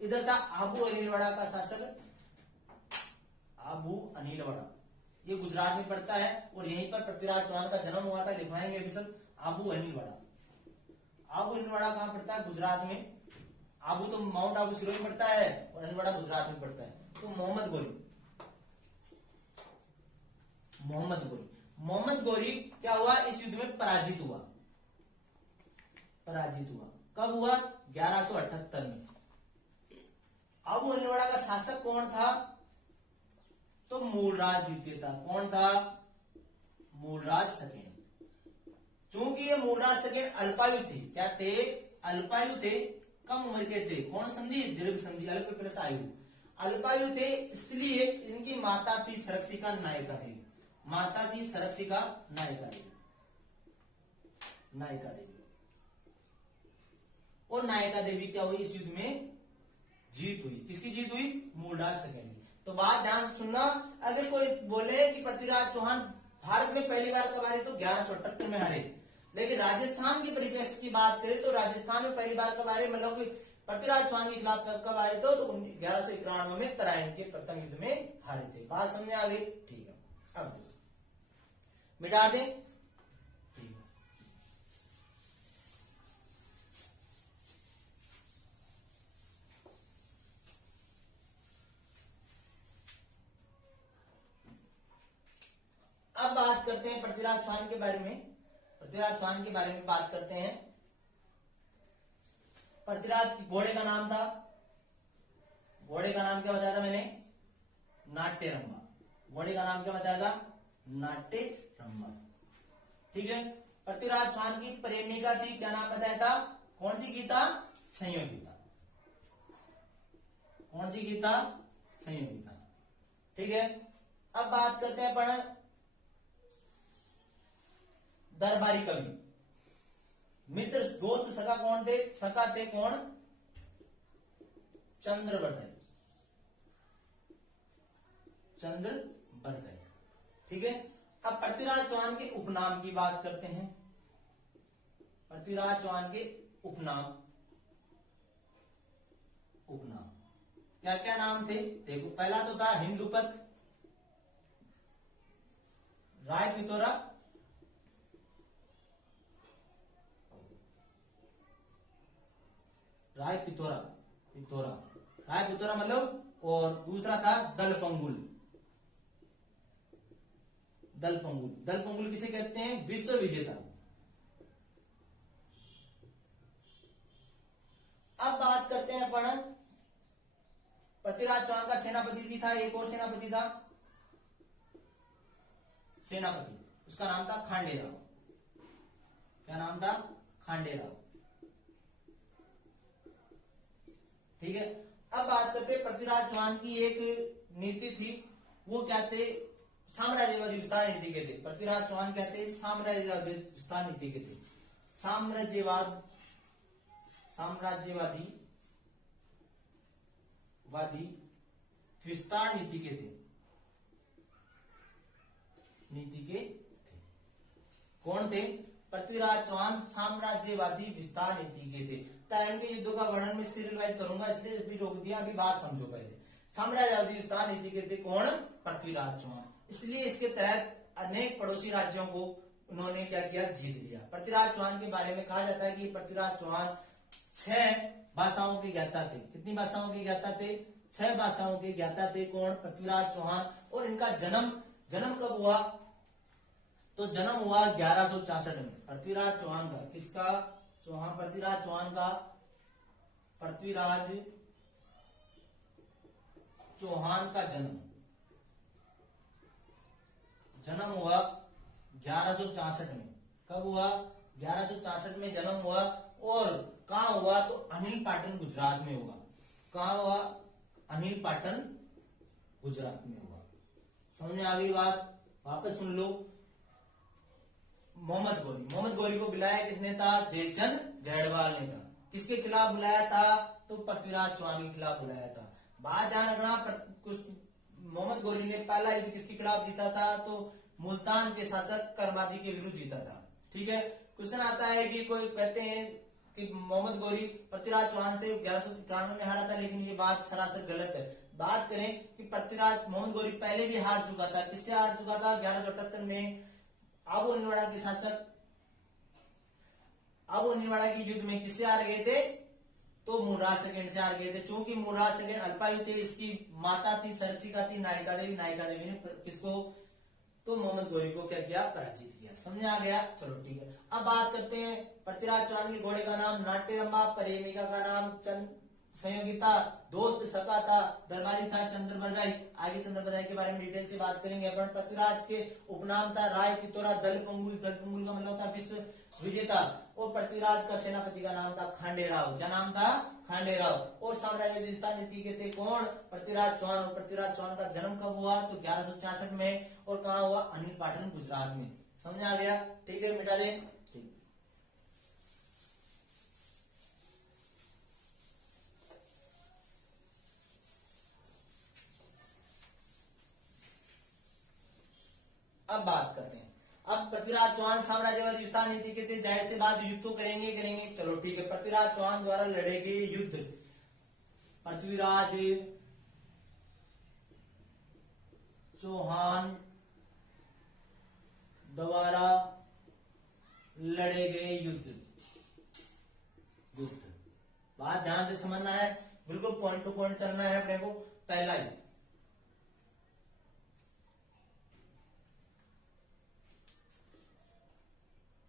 इधर था आबू अनिलवाड़ा का शासक, आबू अनिलवाड़ा, ये गुजरात में पड़ता है, और यहीं पर पृथ्वीराज चौहान का जन्म हुआ था। लिखवाएंगे अभी सब। आबू अनिलवाड़ा, आबू अनिलवाड़ा कहां पड़ता है? गुजरात में। आबू तो माउंट आबू सिरोही में पड़ता है, और अनिलवाड़ा गुजरात में पड़ता है। तो मोहम्मद गौरी क्या हुआ? इस युद्ध में पराजित हुआ। कब हुआ? 1178 में। आबू अनिलवाड़ा का शासक कौन था? तो मूलराज द्वितीय था। कौन था? मूलराज सेकेंड। चूंकि ये मूलराज सेकेंड अल्पायु थे, क्या थे? अल्पायु थे, कम उम्र के थे। कौन संधि? दीर्घ संधि, अल्प प्लस आयु। अल्पायु थे, इसलिए इनकी माता थी सरक्षिका नायिका देवी। माता थी सरक्षिका नायिका देवी। और नायिका देवी क्या हुई? इस युद्ध में जीत हुई। किसकी जीत हुई? मूलराज सेकेंड की। तो बात ध्यान से सुनना, अगर कोई बोले कि पृथ्वीराज चौहान भारत में पहली बार कब हारे, तो 1178 में हारे। लेकिन राजस्थान के परिप्रेक्ष्य की बात करें तो राजस्थान में पहली बार कब हारे, मतलब पृथ्वीराज चौहान के खिलाफ कब हारे, तो 1191 में तराइन के प्रथम युद्ध में हारे थे। बात समझ में आ गई? ठीक है। अब मिटा दें, ठीक है। अब बात करते हैं पृथ्वीराज चौहान के बारे में। बात करते हैं। पृथ्वीराज घोड़े का नाम था, घोड़े का नाम क्या बताया था मैंने? नाट्यरंबा। घोड़े का नाम क्या बताया था? नाट्यरंबा, ठीक है। पृथ्वीराज चौहान की प्रेमिका थी, क्या नाम बताया था? कौन सी गीता? संयोगिता। कौन सी गीता? संयोगिता, ठीक है। अब बात करते हैं अपन दरबारी कवि, मित्र, दोस्त, सखा कौन थे? सखा थे कौन? चंद्रवर्धन, ठीक है। अब पृथ्वीराज चौहान के उपनाम की बात करते हैं। पृथ्वीराज चौहान के उपनाम क्या क्या नाम थे? देखो, पहला तो था हिंदुपत, राय पिथौरा, राय पिथौरा मतलब, और दूसरा था दलपंगुल। दलपंगुल किसे कहते हैं? विश्व विजेता। अब बात करते हैं अपन, पृथ्वीराज चौहान का सेनापति भी था, एक और सेनापति था, उसका नाम था खांडेराव। क्या नाम था? खांडेराव, ठीक है। अब बात करते हैं पृथ्वीराज चौहान की एक नीति थी, वो क्या थे? साम्राज्यवादी विस्तार नीति के थे। पृथ्वीराज चौहान कहते साम्राज्यवादी विस्तार नीति के थे। साम्राज्यवादी विस्तार नीति के थे। कौन थे? पृथ्वीराज चौहान साम्राज्यवादी विस्तार नीति के थे। तराइन के युद्धों का वर्णन में सीरियल वाइज करूंगा, इसलिए भी रोक दिया, अभी बात समझो पहले। साम्राज्यवादी विस्तार नीति के थे कौन? पृथ्वीराज चौहान। इसलिए इसके तहत अनेक पड़ोसी राज्यों को उन्होंने क्या किया? जीत लिया। पृथ्वीराज चौहान के बारे में कहा जाता है कि पृथ्वीराज चौहान 6 भाषाओं के ज्ञाता थे। कितनी भाषाओं के ज्ञाता थे? 6 भाषाओं के ज्ञाता थे। कौन? पृथ्वीराज चौहान। और इनका जन्म कब हुआ? तो जन्म हुआ 1164 में। पृथ्वीराज चौहान का, किसका? पृथ्वीराज चौहान का, पृथ्वीराज चौहान का जन्म हुआ 1164 में। कब हुआ? 1164 में जन्म हुआ। और कहां हुआ? तो अनिल पाटन गुजरात में हुआ। कहां हुआ? अनिल पाटन गुजरात में हुआ। समझ में आ गई बात? वापस सुन लो। मोहम्मद गोरी को बुलाया किसने था? जयचंद गढ़वाल ने था। किसके खिलाफ बुलाया था? तो पृथ्वीराज चौहान के खिलाफ बुलाया था। बात ध्यान रखना, मोहम्मद गोरी ने पहला युद्ध किसके खिलाफ जीता था? तो मुल्तान के शासक करमादी के विरुद्ध जीता था। ठीक है। क्वेश्चन आता है कि कोई कहते हैं कि मोहम्मद गोरी पृथ्वीराज चौहान से 1193 में हारा था, लेकिन ये बात सरासर गलत है। बात करें कि मोहम्मद गोरी पहले भी हार चुका था। किससे हार चुका था? 1178 में आबू निवाड़ा के शासक आबू निवाड़ा के युद्ध में किससे हार गए थे? तो मूलराज सेकंड से हार गए थे। चूंकि मूलराज सेकंड अल्पायु थे, इसकी माता थी सरसिका थी नायिका देवी ने किसको? तो मोहम्मद गोरी को क्या किया? पराजित किया। समझ आ गया? चलो ठीक है। अब बात करते हैं पृथ्वीराज चौहान के घोड़े का नाम नाट्यरंबा, प्रेमिका का नाम संयोगिता, दोस्त सका था, दरबारी था चंद्रबरदाई। आगे चंद्रबरदाई के बारे में डिटेल से बात करेंगे अपन। पृथ्वीराज के उपनाम था राय पितौरा, दलपंगुल का मतलब था विश्व विजेता। और पृथ्वीराज का सेनापति का नाम था खांडेराव। क्या नाम था? खांडेराव। और साम्राज्य विस्तार नीति के थे कौन? पृथ्वीराज चौहान। और पृथ्वीराज चौहान का जन्म कब हुआ? तो 1164 में। और कहा हुआ? अनिल पाटन गुजरात में। समझ आ गया? ठीक है, मिटा दे। ठीक। अब बात करते हैं, अब पृथ्वीराज चौहान साम्राज्यवादी विस्तार नीति के थे। जाहिर से बात युद्ध तो करेंगे। चलो ठीक है। पृथ्वीराज चौहान द्वारा लड़े गए युद्ध, पृथ्वीराज चौहान द्वारा लड़े गए युद्ध। बात ध्यान से समझना है, बिल्कुल पॉइंट टू पॉइंट चलना है अपने को। पहला युद्ध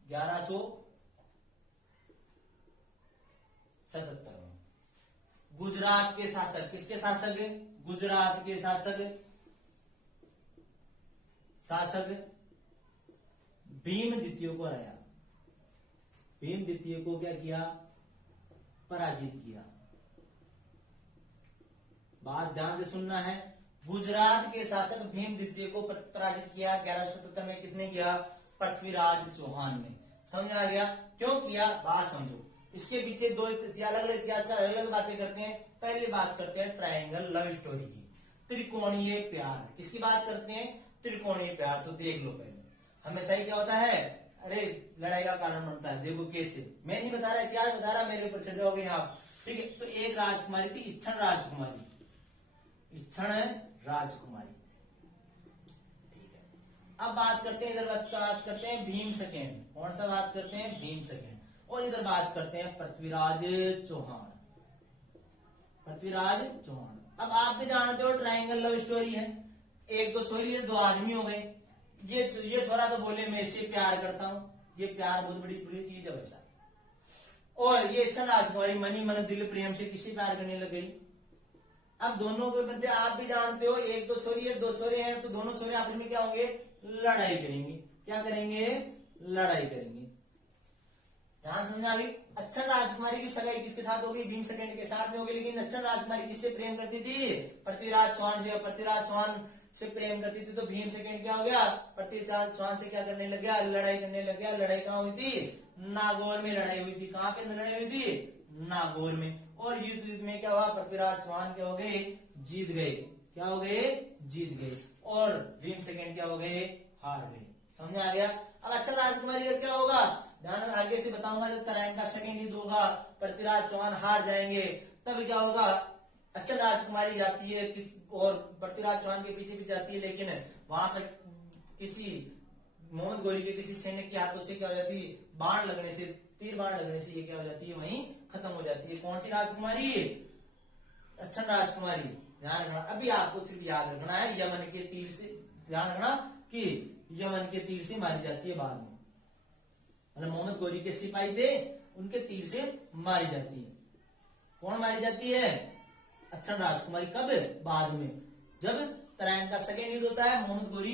1177 में। गुजरात के शासक, किसके शासक? गुजरात के शासक भीम द्वितीय को हराया। भीम द्वितीय को क्या किया? पराजित किया। बात ध्यान से सुनना है। गुजरात के शासक भीम द्वितीय को पराजित किया 1177 में। किसने किया? पृथ्वीराज चौहान ने। समझ आ गया? क्यों किया? बात समझो। इसके पीछे दो अलग अलग इतिहासकार अलग अलग बातें करते हैं। पहले बात करते हैं ट्रायंगल लव स्टोरी की, त्रिकोणीय प्यार। किसकी बात करते हैं? त्रिकोणीय प्यार। तो देख लो पहले, हमेशा ही क्या होता है? अरे लड़ाई का कारण बनता है। देखो कैसे, मैं नहीं बता रहा, इतिहास बता रहा, मेरे ऊपर चढ़ जाओगे आप। ठीक है। तो एक राजकुमारी थी, इच्छन राजकुमारी। ठीक है। अब बात करते हैं, इधर बात करते हैं भीम सेकंड। कौन सा बात करते हैं? भीम सेकंड। और इधर बात करते हैं पृथ्वीराज चौहान। अब आप भी जानते हो ट्रायंगल लव स्टोरी है। एक दो छोरी, दो आदमी हो गए। ये छोरा तो बोले मैं इससे प्यार करता हूं। ये प्यार बहुत बड़ी बुरी चीज है वैसा। और ये इच्छा राजकुमारी मनी मन दिल प्रेम से किसी प्यार करने लग गई। अब दोनों के बंदे आप भी जानते हो, एक दो छोरी है, दो छोरे हैं, तो दोनों छोरे आपस में क्या होंगे? लड़ाई करेंगे। क्या करेंगे? लड़ाई करेंगे। ध्यान समझ आ गई? अच्छन राजकुमारी की सगाई किसके साथ होगी? भीम सेकंड के साथ में होगी। लेकिन अच्छन राजकुमारी किससे प्रेम करती थी? पृथ्वीराज चौहान से। पृथ्वीराज चौहान से प्रेम करती थी, तो भीम सेकंड क्या हो गया, पृथ्वीराज चौहान से क्या करने लग गया, लड़ाई करने लग गया। लड़ाई कहाँ हुई थी, नागौर में लड़ाई हुई थी। कहाँ पे लड़ाई हुई थी, नागौर में। और युद्ध में क्या हुआ, पृथ्वीराज चौहान क्या हो गए, जीत गए। क्या हो गए, जीत गए। और भीम सेकंड क्या हो गए, हार गए। समझ में आ गया। अब अच्छा राजकुमारी का क्या होगा, ध्यान आगे से बताऊंगा। जब तराइन का सेकंड युद्ध होगा, पृथ्वीराज चौहान हार जाएंगे, तब क्या होगा, अच्छा राजकुमारी जाती है और पृथ्वीराज चौहान के पीछे भी जाती है, लेकिन वहां पर किसी मोहम्मद गौरी के किसी सैनिक के हाथों से क्या हो जाती है, बाण लगने से, तीर बाण लगने से ये क्या हो जाती है, वहीं खत्म हो जाती है। कौन सी राजकुमारी, अच्छा राजकुमारी। ध्यान रखना, अभी आपको सिर्फ याद रखना है, यमन के तीर से, ध्यान रखना कि यमन के तीर से मारी जाती है बाद में। मतलब मोहम्मद गौरी के सिपाही थे, उनके तीर से मारी जाती है। कौन मारी जाती है, अच्छा राजकुमारी। कब, बाद में, जब तराइन का सेकंड युद्ध होता है, मोहम्मद गौरी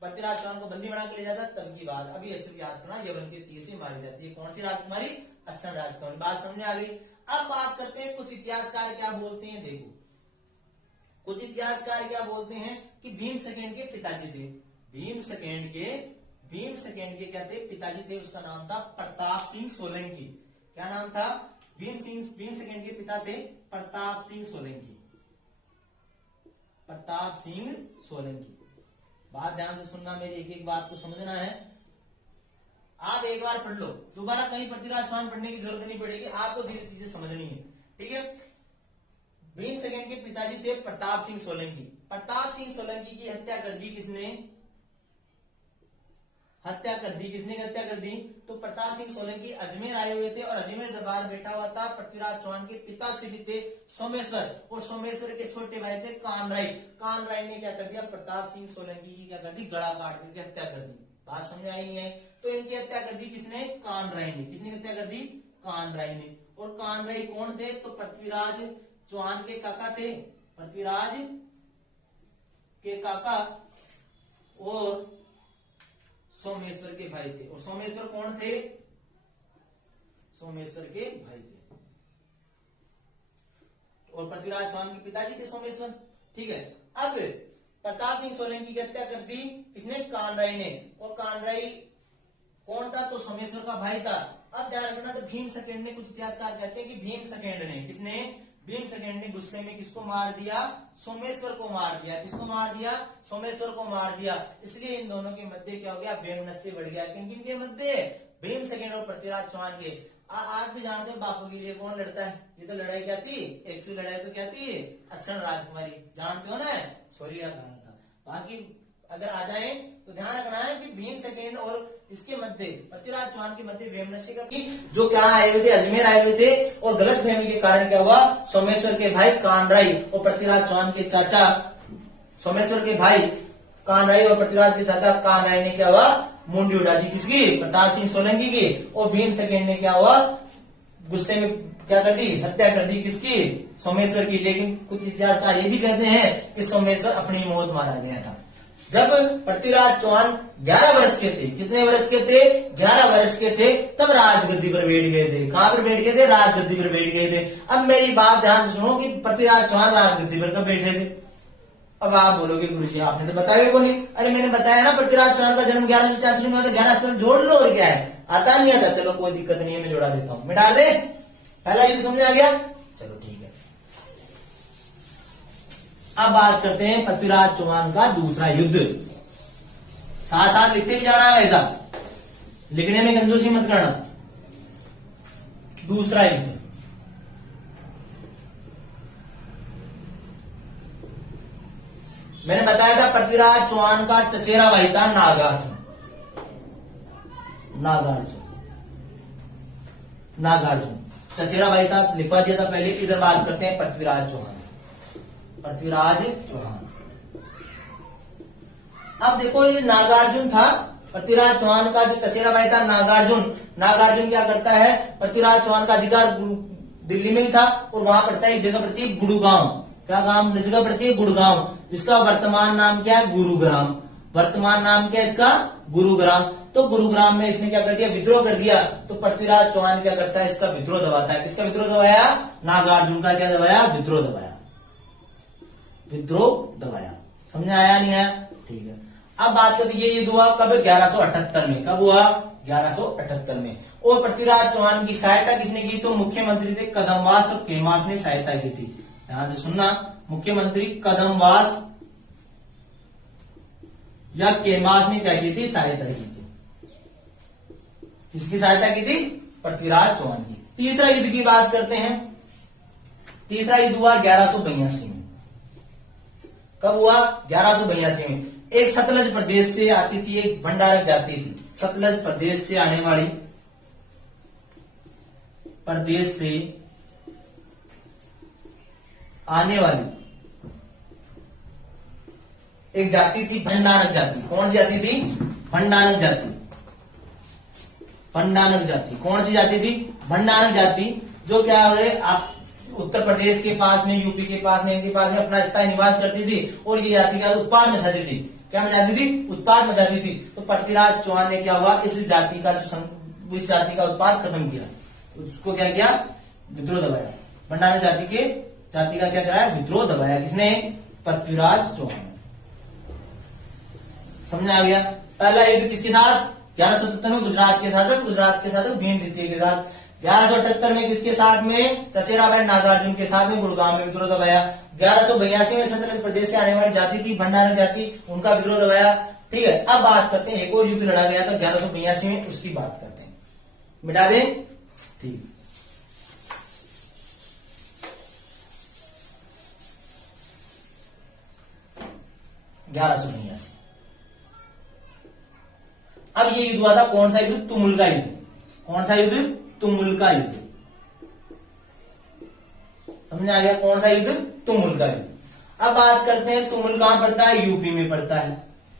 पृथ्वीराज चौहान को बंदी बना के ले जाता है, तब की बात। अभी ऐसे याद करना, यमन के तीर से मारी जाती है। कौन सी राजकुमारी, अच्छा राजकुमारी। बात समझ आ गई। अब बात करते हैं कुछ इतिहासकार क्या बोलते हैं। देखो कुछ इतिहासकार क्या बोलते हैं कि भीम सेकंड के पिताजी थे, भीम सेकंड के क्या थे, पिताजी थे। उसका नाम था प्रताप सिंह सोलंकी। क्या नाम था, भीम सेकंड के पिता थे प्रताप सिंह सोलंकी, प्रताप सिंह सोलंकी। बात ध्यान से सुनना, मेरी एक एक बात को समझना है। आप एक बार पढ़ लो, दोबारा कहीं पृथ्वीराज चौहान पढ़ने की जरूरत नहीं पड़ेगी, आपको सीधी चीजें समझनी है। ठीक है। भीम सेकंड के पिताजी थे प्रताप सिंह सोलंकी। प्रताप सिंह सोलंकी की हत्या कर दी किसने, हत्या कर दी, तो प्रताप सिंह सोलंकी अजमेर आए हुए थे और अजमेर दरबार बैठा हुआ था। पृथ्वीराज चौहान के पिता श्री थे सोमेश्वर, और सोमेश्वर के छोटे भाई थे कानराय। कानराय ने क्या कर दिया, प्रताप सिंह सोलंकी की क्या कर दी, गला काट करके हत्या कर दी। बात समझ आई नहीं है। तो इनकी हत्या कर दी किसने, कानराय ने। किसने हत्या कर दी, कानराय ने। और कानराय कौन थे, तो पृथ्वीराज चौहान के काका थे, पृथ्वीराज के काका और सोमेश्वर के भाई थे। और सोमेश्वर कौन थे, सोमेश्वर के भाई थे, और पृथ्वीराज चौहान के पिताजी थे सोमेश्वर। ठीक है। अब प्रताप सिंह सोलंकी की हत्या कर दी किसने, कानराय ने। और कानराय कौन था, तो सोमेश्वर का भाई था। अब ध्यान रखना, तो भीम सेकंड ने, कुछ इतिहासकार कहते हैं कि भीम सेकंड ने, किसने, भीम सेकंड ने गुस्से में किसको मार दिया, सोमेश्वर को मार दिया। किसको मार दिया, सोमेश्वर को मार दिया। इसलिए इन दोनों के मध्य क्या हो गया, वैमनस्य बढ़ गया। किन किन के मध्य, भीम सेकंड और पृथ्वीराज चौहान के। आप भी जानते हैं बापू के लिए कौन लड़ता है, ये तो लड़ाई क्या थी, 100 लड़ाई तो क्या थी, अच्छा राजकुमारी। जानते हो ना, सोरिया कहा था। बाकी अगर आ जाए तो ध्यान रखना है कि भीम सेकंड और इसके मध्य, पृथ्वीराज चौहान के मध्य वैमनस्य का, जो क्या आए हुए थे, अजमेर आए हुए थे, और गलत फहमी के कारण क्या हुआ, सोमेश्वर के भाई कानराय और पृथ्वीराज चौहान के चाचा, सोमेश्वर के भाई कानराय और पृथ्वीराज के चाचा कानराय ने क्या हुआ, मुंडी उड़ा दी। किसकी, प्रताप सिंह सोलंकी की। और भीम सेकंड ने क्या हुआ, गुस्से में क्या कर दी, हत्या कर दी। किसकी, सोमेश्वर की। लेकिन कुछ इतिहासकार ये भी कहते हैं कि सोमेश्वर अपनी मौत मारा गया था। जब पृथ्वीराज चौहान 11 वर्ष के थे, कितने वर्ष के थे, 11 वर्ष के थे, तब राजगद्दी पर बैठ गए थे। कहां पर बैठ गए थे, राजगद्दी पर बैठ गए थे। अब मेरी बात ध्यान से सुनो कि पृथ्वीराज चौहान राजगद्दी पर कब बैठे थे। अब आप बोलोगे गुरुजी आपने तो बताया को नहीं। अरे मैंने बताया ना, पृथ्वीराज चौहान का जन्म 1184 में हुआ था। 11 साल जोड़ लो, और क्या है, आता नहीं आता, चलो कोई दिक्कत नहीं है, मैं जोड़ा देता हूं। मैं डाल दे, पहला युद्ध समझ आ गया, चलो ठीक है। अब बात करते हैं पृथ्वीराज चौहान का दूसरा युद्ध। साथ साथ लिखते भी जाना है, वैसा लिखने में कंजूसी मत करना। दूसरा युद्ध, मैंने बताया था पृथ्वीराज चौहान का चचेरा भाई था नागार्जुन। नागार्जुन चचेरा भाई था, लिखवा दिया था पहले। इधर बात करते हैं पृथ्वीराज चौहान। अब देखो, ये नागार्जुन था, पृथ्वीराज चौहान का जो चचेरा भाई था नागार्जुन क्या करता है, पृथ्वीराज चौहान का अधिकार दिल्ली में ही था, और वहां पड़ता है एक जगह पड़ती है गुड़गांव। क्या गांव, जगह पड़ती है गुड़गांव, जिसका वर्तमान नाम क्या है, गुरुग्राम। वर्तमान नाम क्या है इसका, गुरुग्राम। तो गुरुग्राम में इसने क्या कर दिया, विद्रोह कर दिया। तो पृथ्वीराज चौहान क्या करता है, इसका विद्रोह दबाता है। किसका विद्रोह दबाया, नागार्जुन का क्या दबाया, विद्रोह दबाया। समझ आया नहीं आया? ठीक है। अब बात करते ये युद्ध हुआ कब? 1178 में। कब हुआ? 1178 में। और पृथ्वीराज चौहान की सहायता किसने की? तो मुख्यमंत्री थे कदमवास और केमास ने सहायता की थी। ध्यान से सुनना, मुख्यमंत्री कदमवास या केमास ने क्या की थी? सहायता की थी। किसकी सहायता की थी? पृथ्वीराज चौहान की। तीसरा युद्ध की बात करते हैं। तीसरा युद्ध हुआ 1182 में। कब हुआ? 1182 में। एक सतलज प्रदेश से आती थी, एक भंडारक जाति थी। सतलज प्रदेश से आने वाली, प्रदेश से आने वाली एक जाति थी भंडारक जाति। कौन सी जाति थी? भंडारक जाति। भंडारक जाति कौन सी जाति थी? भंडारक जाति, जो क्या है आप उत्तर प्रदेश के पास में, यूपी के पास में, इनके पास में अपना स्थायी निवास करती थी और ये जाति का उत्पाद मचाती थी। क्या मचाती थी? उत्पाद मचाती थी। तो पृथ्वीराज चौहान ने क्या हुआ? इस जाति का इस जाति का उत्पाद खत्म किया। उसको क्या किया? विद्रोह दबाया। भंडारक जाति का क्या कराया? विद्रोह दबाया। किसने? पृथ्वीराज चौहान। समझ आ गया? पहला युद्ध किसके साथ? 1177 में गुजरात के शासक भीम द्वितीय के साथ। 1178 में किसके साथ में? चचेरा भाई नागार्जुन के साथ में गुड़गांव में विद्रोह दबाया। 1182 में सतलज प्रदेश से आने वाली जाति थी भंडारक जाति, उनका विद्रोह दबाया। ठीक है। अब बात करते हैं एक और युद्ध लड़ा गया था 1182 में, उसकी बात करते हैं। मिटा दें? ठीक। अब ये युद्ध हुआ था कौन सा युद्ध? तुमुल का युद्ध। कौन सा युद्ध? तुमुल का युद्ध। समझ आ गया? कौन सा युद्ध? तुमुल का युद्ध। अब बात करते हैं तुमुल कहां पड़ता है? यूपी में पड़ता है।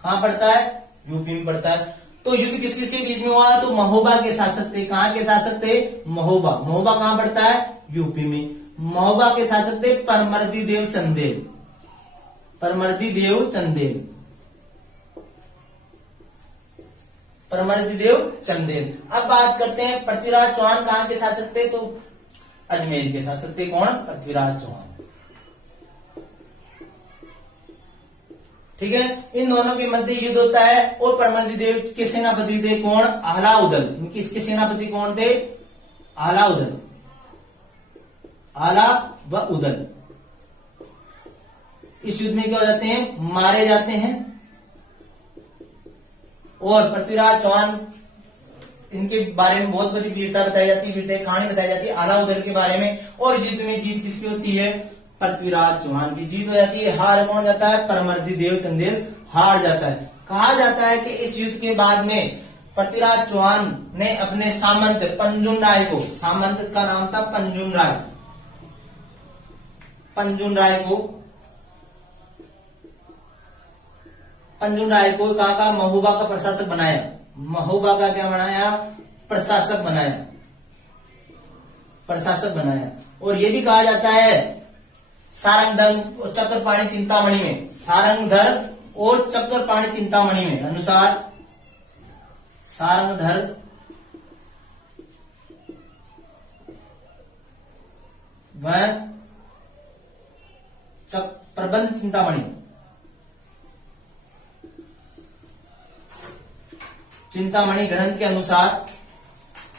कहां पड़ता है? यूपी में पड़ता है। तो युद्ध किस किसके बीच में हुआ? तो महोबा के शासक थे। कहां के शासक थे? महोबा। महोबा कहां पड़ता है? यूपी में। महोबा के शासक थे परमर्दी देव चंदेल। परमर्दी देव चंदेल। परमर्दी देव चंदेल। अब बात करते हैं पृथ्वीराज चौहान कहां के शासक थे? तो अजमेर के शासक थे। कौन? पृथ्वीराज चौहान। ठीक है। इन दोनों के मध्य युद्ध होता है और परमर्दी देव के सेनापति थे कौन? आलाउदल। इनके इसके सेनापति कौन थे? आलाउदल। आला व उदल। इस युद्ध में क्या हो जाते हैं? मारे जाते हैं। और पृथ्वीराज चौहान, इनके बारे में बहुत बड़ी वीरता बताई जाती है, वीरता कहानी बताई जाती है आलाउदल के बारे में। और इस युद्ध में जीत किसकी होती है? पृथ्वीराज चौहान की जीत हो जाती है। हार कौन जाता है? परमर्दी देव चंदेल हार जाता है। कहा जाता है कि इस युद्ध के बाद में पृथ्वीराज चौहान ने अपने सामंत पंजुन राय को, सामंत का नाम था पंजुन राय, पंजुन राय को कहा महोबा का प्रशासक बनाया। महोबा का क्या बनाया? प्रशासक बनाया। प्रशासक बनाया। और यह भी कहा जाता है सारंगधर और चक्रपाणी चिंतामणि में, सारंगधर और चक्रपाणी चिंतामणि में अनुसार सारंगधर व प्रबंध चिंतामणि, चिंतामणि ग्रंथ के अनुसार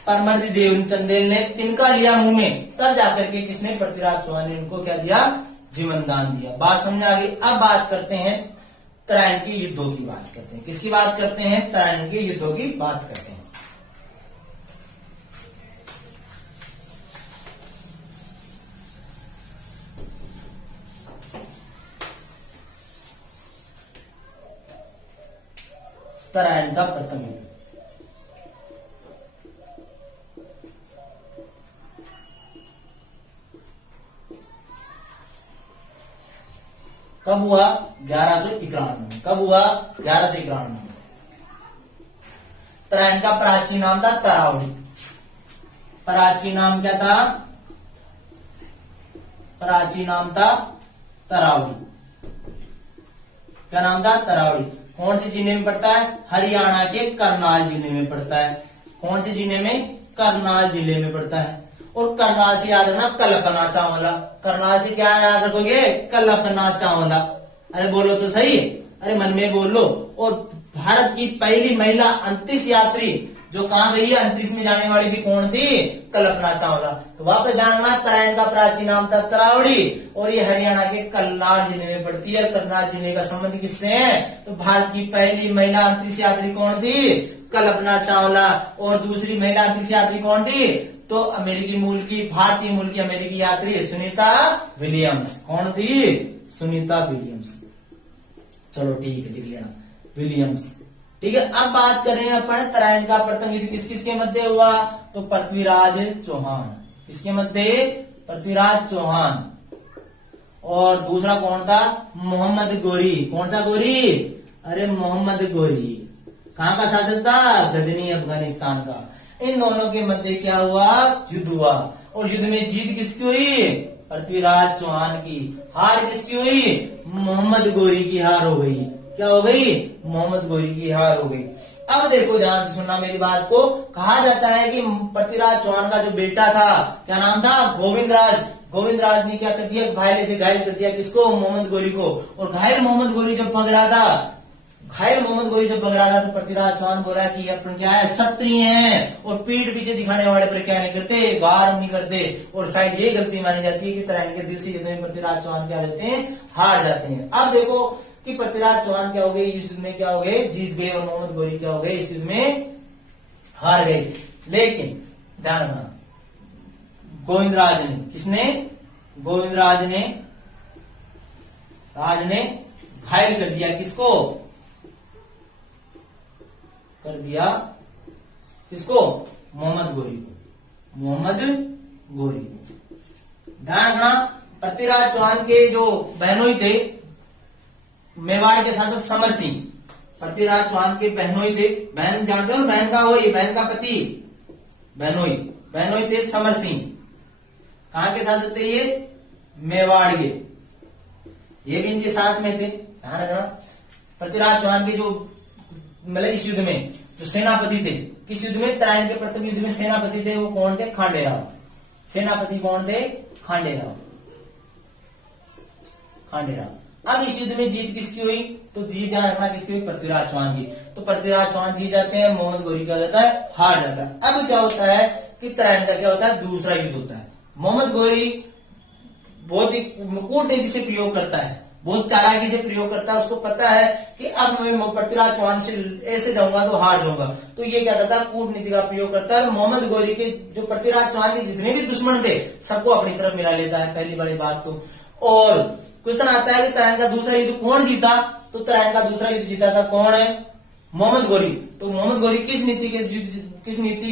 परमर्दी देव चंदेल ने तिनका लिया मुंह में, तब जाकर के किसने? पृथ्वीराज चौहान ने उनको क्या दिया? जीवन दान दिया। बात समझ आ गई? अब बात करते हैं तराइन के युद्धों की बात करते हैं। किसकी बात करते हैं? तराइन के युद्धों की बात करते हैं। तराइन का प्रथम युद्ध कब हुआ? 1191 में। कब हुआ? 1191 में। तराइन का प्राचीन नाम था तरावड़ी। प्राचीन नाम क्या था? प्राचीन नाम था तरावड़ी। क्या नाम था? तरावड़ी। कौन से जिले में पड़ता है? हरियाणा के करनाल जिले में पड़ता है। कौन से जिले में? करनाल जिले में पड़ता है। और करनाल से याद रखना कल्पना चावला। करनाल से क्या याद रखोगे? कल्पना चावला। अरे बोलो तो सही, अरे मन में बोल लो। और भारत की पहली महिला अंतरिक्ष यात्री जो कहां गई है, अंतरिक्ष में जाने वाली थी, कौन थी? कल्पना चावला। तो वापस जानना, तराइन का प्राचीन नाम था तरावड़ी, और ये हरियाणा के कल्लार जिले में पड़ती है। कल्लार जिले का संबंध किससे है? तो भारत की पहली महिला अंतरिक्ष यात्री कौन थी? कल्पना चावला। और दूसरी महिला अंतरिक्ष यात्री कौन थी? तो अमेरिकी मूल की, भारतीय मूल की अमेरिकी यात्री सुनीता विलियम्स। कौन थी? सुनीता विलियम्स। चलो ठीक है, लिख लेना, विलियम्स। ठीक है, अब बात करें अपन तराइन का प्रथम युद्ध किस किसके मध्य हुआ? तो पृथ्वीराज चौहान। किसके मध्य? पृथ्वीराज चौहान। और दूसरा कौन था? मोहम्मद गोरी। कौन सा गोरी? अरे मोहम्मद गोरी। कहां का शासक था? गजनी, अफगानिस्तान का। इन दोनों के मध्य क्या हुआ? युद्ध हुआ। और युद्ध में जीत किसकी हुई? पृथ्वीराज चौहान की। हार किसकी हुई? मोहम्मद गोरी की हार हो गई। क्या हो गई? मोहम्मद गोरी की हार हो गई। अब देखो, ध्यान से सुनना मेरी बात को। कहा जाता है कि पृथ्वीराज चौहान का जो बेटा था, क्या नाम था? गोविंदराज। गोविंदराज ने क्या कर दिया? घायल से घायल कर दिया। किसको? मोहम्मद गोरी को। और घायल मोहम्मद गोरी जब भाग रहा था, तो पृथ्वीराज चौहान बोला कि अपन क्या है? क्षत्रिय हैं, और पीठ पीछे दिखाने वाले पर क्या नहीं करते? वार नहीं करते। और शायद ये गलती मानी जाती है कि तराइन के दिवसीय युद्ध में पृथ्वीराज चौहान क्या होते हैं? हार जाते हैं। अब देखो कि पृथ्वीराज चौहान क्या हो गए? इस युद्ध में क्या हो गए? जीत गए। और मोहम्मद गोरी क्या हो गए? इस युद्ध में हार गए। लेकिन ध्यान रखना, गोविंदराज ने, किसने? गोविंदराज ने घायल कर दिया। किसको कर दिया? किसको? मोहम्मद गोरी को। मोहम्मद गोरी को। ध्यान रखना, पृथ्वीराज चौहान के जो बहनोई थे, मेवाड़ के शासक समर सिंह, पृथ्वीराज चौहान के बहनोई थे। बहन जानते हो? बहन का वही, बहन का पति, बहनोई थे समर सिंह। कहां के शासक थे ये? मेवाड़ के। ये भी इनके साथ में थे। ध्यान रखना, पृथ्वीराज चौहान के जो मतलब इस युद्ध में जो सेनापति थे, किस युद्ध में? तराइन के प्रथम युद्ध में सेनापति थे, वो कौन थे? खांडेराव। सेनापति कौन थे? खांडेराव। अब इस युद्ध में जीत किसकी हुई? तो जीत ध्यान रखना किसकी हुई? पृथ्वीराज चौहान की। तो पृथ्वीराज चौहान जीत जाते हैं, मोहम्मद गोरी क्या हो जाता है? हार जाता है। अब क्या होता है कि तराइन का क्या होता है? दूसरा युद्ध होता है। मोहम्मद गोरी बहुत ही कूटनीति से प्रयोग करता है, बहुत चालाकी से प्रयोग करता है। उसको पता है कि अब मैं पृथ्वीराज चौहान से ऐसे जाऊंगा तो हार जाऊंगा। तो ये क्या करता है? कूटनीति का प्रयोग करता है। मोहम्मद गोरी के जो पृथ्वीराज चौहान के जितने भी दुश्मन थे, सबको अपनी तरफ मिला लेता है। पहली बड़ी बात तो। और क्वेश्चन आता है कि तराइन का दूसरा युद्ध कौन जीता? तो तराइन का दूसरा युद्ध जीता था कौन है? मोहम्मद गोरी। तो मोहम्मद गोरी किस नीति के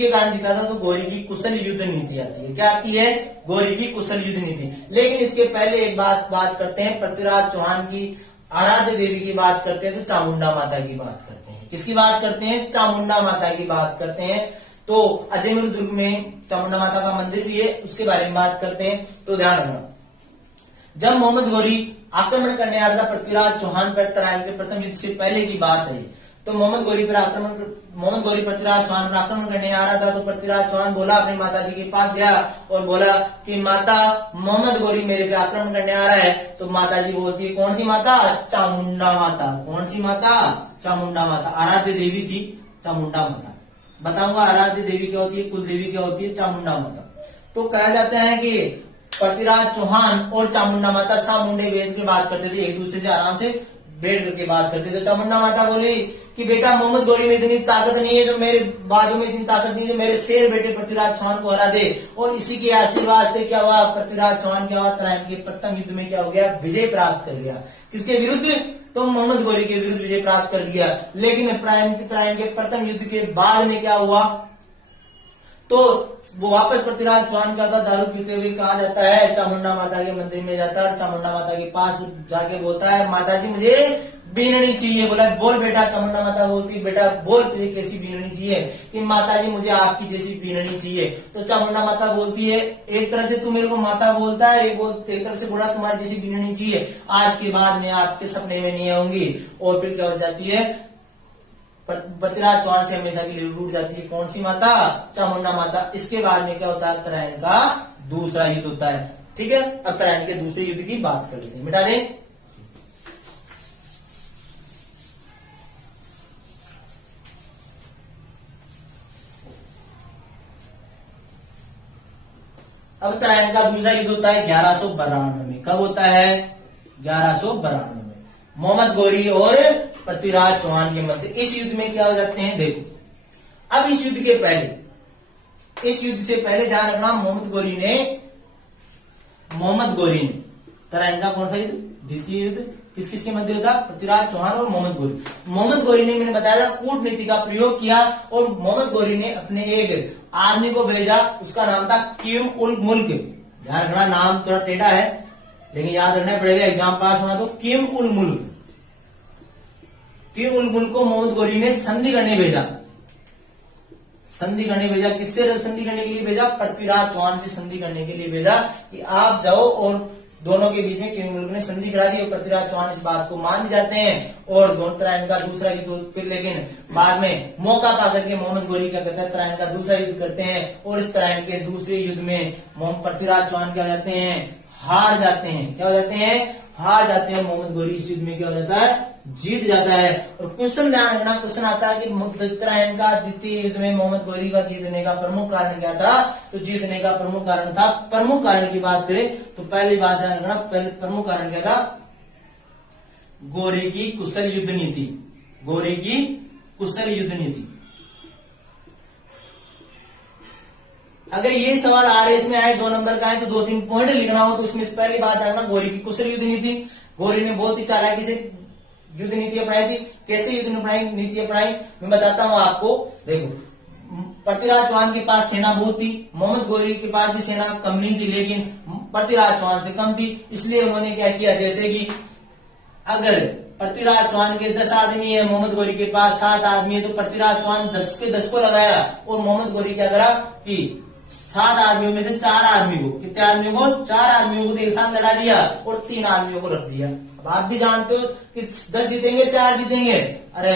कारण जीता था? तो गोरी की कुशल युद्ध नीति आती है। क्या आती है? गोरी की कुशल युद्ध नीति। लेकिन इसके पहले एक बात करते हैं, पृथ्वीराज चौहान की आराध्य देवी की बात करते हैं, तो चामुंडा माता की बात करते हैं। किसकी बात करते हैं? चामुंडा माता की बात करते हैं। तो अजमेर दुर्ग में चामुंडा माता का मंदिर भी है, उसके बारे में बात करते हैं। तो ध्यान रखना, जब मोहम्मद गोरी आक्रमण करने आ रहा था पृथ्वीराज चौहान पर, तराइन के प्रथम युद्ध से पहले की बात है, तो मोहम्मद गोरी पृथ्वीराज चौहान पर आक्रमण करने आ रहा था। तो पृथ्वीराज चौहान बोला, अपनी माता जी के पास गया और बोला कि माता, मोहम्मद गोरी मेरे पे आक्रमण करने आ रहा है। तो माता जी बोलती है, कौन सी माता? चामुंडा माता। कौन सी माता? चामुंडा माता। आराध्य देवी थी चामुंडा माता। बताऊंगा आराध्य देवी क्या होती है, कुल देवी क्या होती है? चामुंडा माता। तो कहा जाता है कि पृथ्वीराज चौहान और चामुंडा माता सामुंडे वेद की बात करते थे, एक दूसरे से आराम से बैठ करके बात करते थे। चामुंडा माता बोली कि बेटा, मोहम्मद गोरी में इतनी ताकत नहीं है, जो मेरे बाजू में इतनी ताकत नहीं है, जो मेरे शेर बेटे पृथ्वीराज चौहान को हरा दे। और इसी के आशीर्वाद से क्या हुआ? पृथ्वीराज चौहान क्या हुआ? तराइन के प्रथम युद्ध में क्या हो गया? विजय प्राप्त कर गया। किसके विरुद्ध? तो मोहम्मद गोरी के विरुद्ध विजय प्राप्त कर दिया। लेकिन तराइन के प्रथम युद्ध के बाद में क्या हुआ? तो वो वापस पृथ्वीराज चौहान क्या था? दारू पीते हुए कहा जाता है, चामुंडा माता के मंदिर में जाता है। चामुंडा माता के पास जाके बोलता है, माता जी मुझे बीननी चाहिए। बोला, बोल बेटा। चामुंडा माता बोलती, बेटा बोल तुझे कैसी बीननी चाहिए? कि माता जी मुझे आपकी जैसी बीननी चाहिए। तो चामुंडा माता बोलती है, एक तरफ से तू मेरे को माता बोलता है, एक तरफ से बोला तुम्हारी जैसी बीननी चाहिए, आज के बाद मैं आपके सपने में नहीं आऊंगी। और फिर क्या हो जाती है? पृथ्वीराज चौहान से हमेशा के लिए रूठ जाती है। कौन सी माता? चामुंडा माता। इसके बाद में क्या होता है? तराइन का दूसरा युद्ध होता है। ठीक है, अब तराइन के दूसरे युद्ध की बात कर लेते हैं। मिटा दें। अब तराइन का दूसरा युद्ध होता है 1192 में। कब होता है? 1192 में। मोहम्मद गौरी और पृथ्वीराज चौहान के मध्य इस युद्ध में क्या हो जाते हैं, देखो। अब इस युद्ध के पहले, इस युद्ध से पहले ध्यान रखना, मोहम्मद गौरी ने तराइन का कौन सा युद्ध, द्वितीय युद्ध किस किस के मध्य होता? पृथ्वीराज चौहान और मोहम्मद गौरी। मोहम्मद गौरी ने, मैंने बताया था, कूटनीति का प्रयोग किया और मोहम्मद गौरी ने अपने एक आदमी को भेजा, उसका नाम था कीम उल मुल्क। ध्यान रखना, नाम थोड़ा टेढ़ा है लेकिन याद रखना पड़ेगा, एग्जाम पास होना। तो कीम उल मुल्क, कीम उल मुल्क को मोहम्मद गौरी ने संधि करने भेजा। संधि करने भेजा, किससे संधि करने के लिए भेजा? पृथ्वीराज चौहान से संधि करने के लिए भेजा कि आप जाओ, और दोनों के बीच में कीम मुल्क ने संधि करा दी और पृथ्वीराज चौहान इस बात को मान भी जाते हैं और दोनों तराइन का दूसरा युद्ध फिर, लेकिन बाद में मौका पाकर के मोहम्मद गौरी क्या करते हैं, तराइन का दूसरा युद्ध करते हैं और इस तराइन के दूसरे युद्ध में पृथ्वीराज चौहान क्या हो जाते हैं, हार जाते हैं। क्या हो जाते हैं? हार जाते हैं। मोहम्मद गौरी इस युद्ध में क्या हो जाता है, जीत जाता है। और क्वेश्चन ध्यान रखना, क्वेश्चन आता है कि तराइन का द्वितीय युद्ध में मोहम्मद गौरी का जीतने का प्रमुख कारण क्या था? तो जीतने का प्रमुख कारण था, प्रमुख कारण की बात करें तो पहली बात ध्यान रखना, प्रमुख कारण क्या था? गौरी की कुशल युद्ध नीति। गौरी की कुशल युद्ध नीति। अगर ये सवाल आ रहे इसमें आए 2 नंबर का है तो 2-3 पॉइंट लिखना हो तो उसमें पहली बात जानना, गौरी की कुशल युद्ध नीति। गौरी ने बहुत ही चालाकी से युद्ध नीति अपनाई थी। कैसे युद्ध नीति अपनाई मैं बताता हूं आपको। देखो, पृथ्वीराज चौहान के पास सेना बहुत थी, मोहम्मद गौरी के पास भी सेना कम नहीं थी लेकिन पृथ्वीराज चौहान से कम थी। इसलिए उन्होंने क्या किया, जैसे कि अगर पृथ्वीराज चौहान के 10 आदमी है, मोहम्मद गौरी के पास 7 आदमी है, तो पृथ्वीराज चौहान 10 पे 10 को लगाया और मोहम्मद गौरी क्या करा कि 7 आदमियों में से 4 आदमी को, कितने आदमियों को, 4 आदमियों को एक साथ लड़ा दिया और 3 आदमियों को रख दिया। अब आप भी जानते हो कि 10 जीतेंगे 4 जीतेंगे, अरे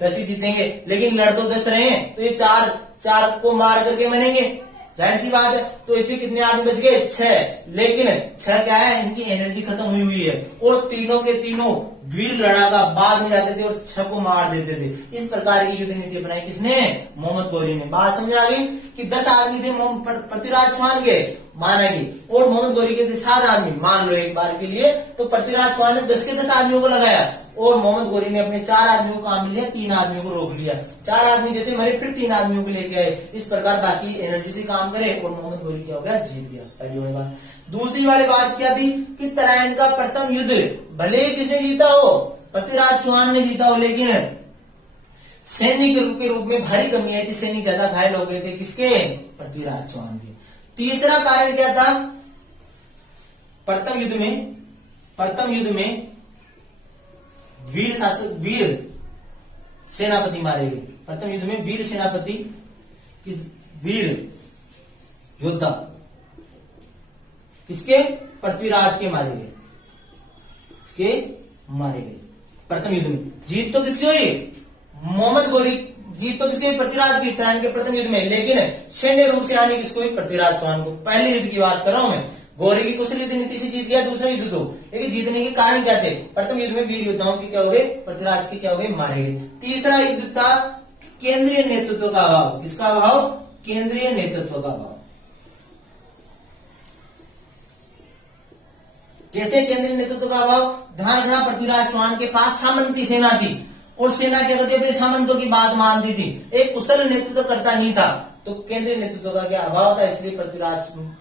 10 ही जीतेंगे, लेकिन लड़ तो 10 रहे हैं तो ये 4 को मार करके मरेंगे, जाहिर सी बात है। तो इसमें कितने आदमी बच गए, 6। लेकिन 6 क्या है, इनकी एनर्जी खत्म हुई है और तीनों के तीनों वीर लड़ाका बाद में जाते थे और 6 को मार देते थे। इस प्रकार की युद्ध नीति अपनाई किसने, मोहम्मद गौरी ने। बात समझ आ गई कि 10 आदमी थे पृथ्वीराज चौहान के, माना कि, और मोहम्मद गौरी के थे 7 आदमी, मान लो एक बार के लिए। तो पृथ्वीराज चौहान ने 10 के 10 आदमियों को लगाया और मोहम्मद गौरी ने अपने 4 आदमियों को काम लिया, 3 आदमियों को रोक लिया। 4 आदमी जैसे मरे फिर 3 आदमियों को लेके आए। इस प्रकार बाकी एनर्जी से काम करे और मोहम्मद गौरी क्या हो गया, जीत गया। पहली वाली बात। दूसरी वाली बात क्या थी कि तराइन का प्रथम युद्ध भले ही किसने जीता हो, पृथ्वीराज चौहान ने जीता हो, लेकिन सैनिक के रूप में भारी कमी आई थी, सैनिक ज्यादा घायल हो गए थे, किसके, पृथ्वीराज चौहान के। तीसरा कारण क्या था, प्रथम युद्ध में वीर शासक, वीर सेनापति मारे गए। प्रथम युद्ध में वीर सेनापति, वीर योद्धा किसके, पृथ्वीराज के मारे गए, इसके मारे गए प्रथम युद्ध में। जीत तो किसकी हुई, मोहम्मद गौरी, जीत तो किसकी हुई, पृथ्वीराज की, तराइन के प्रथम युद्ध में, लेकिन सैन्य रूप से आने किसको हुई, पृथ्वीराज चौहान को। पहले युद्ध की बात कर रहा हूं मैं। गौरी की कुशल युद्ध नीति से जीत गया दूसरा युद्ध, तो लेकिन जीतने के कारण क्या थे, प्रथम युद्ध में वीर योद्धाओं के क्या हो गए, पृथ्वीराज के क्या हो गए, मारे गए। तीसरा युद्ध था केंद्रीय नेतृत्व का अभाव। किसका अभाव, केंद्रीय नेतृत्व का अभाव। कैसे केंद्रीय नेतृत्व का अभाव, ध्यान रखना, पृथ्वीराज चौहान के पास सामंती सेना थी और सेना क्या करती, अपने सामंतों की बात मानती थी, एक कुशल नेतृत्व करता नहीं था, तो केंद्रीय नेतृत्व का क्या अभाव था, इसलिए पृथ्वीराज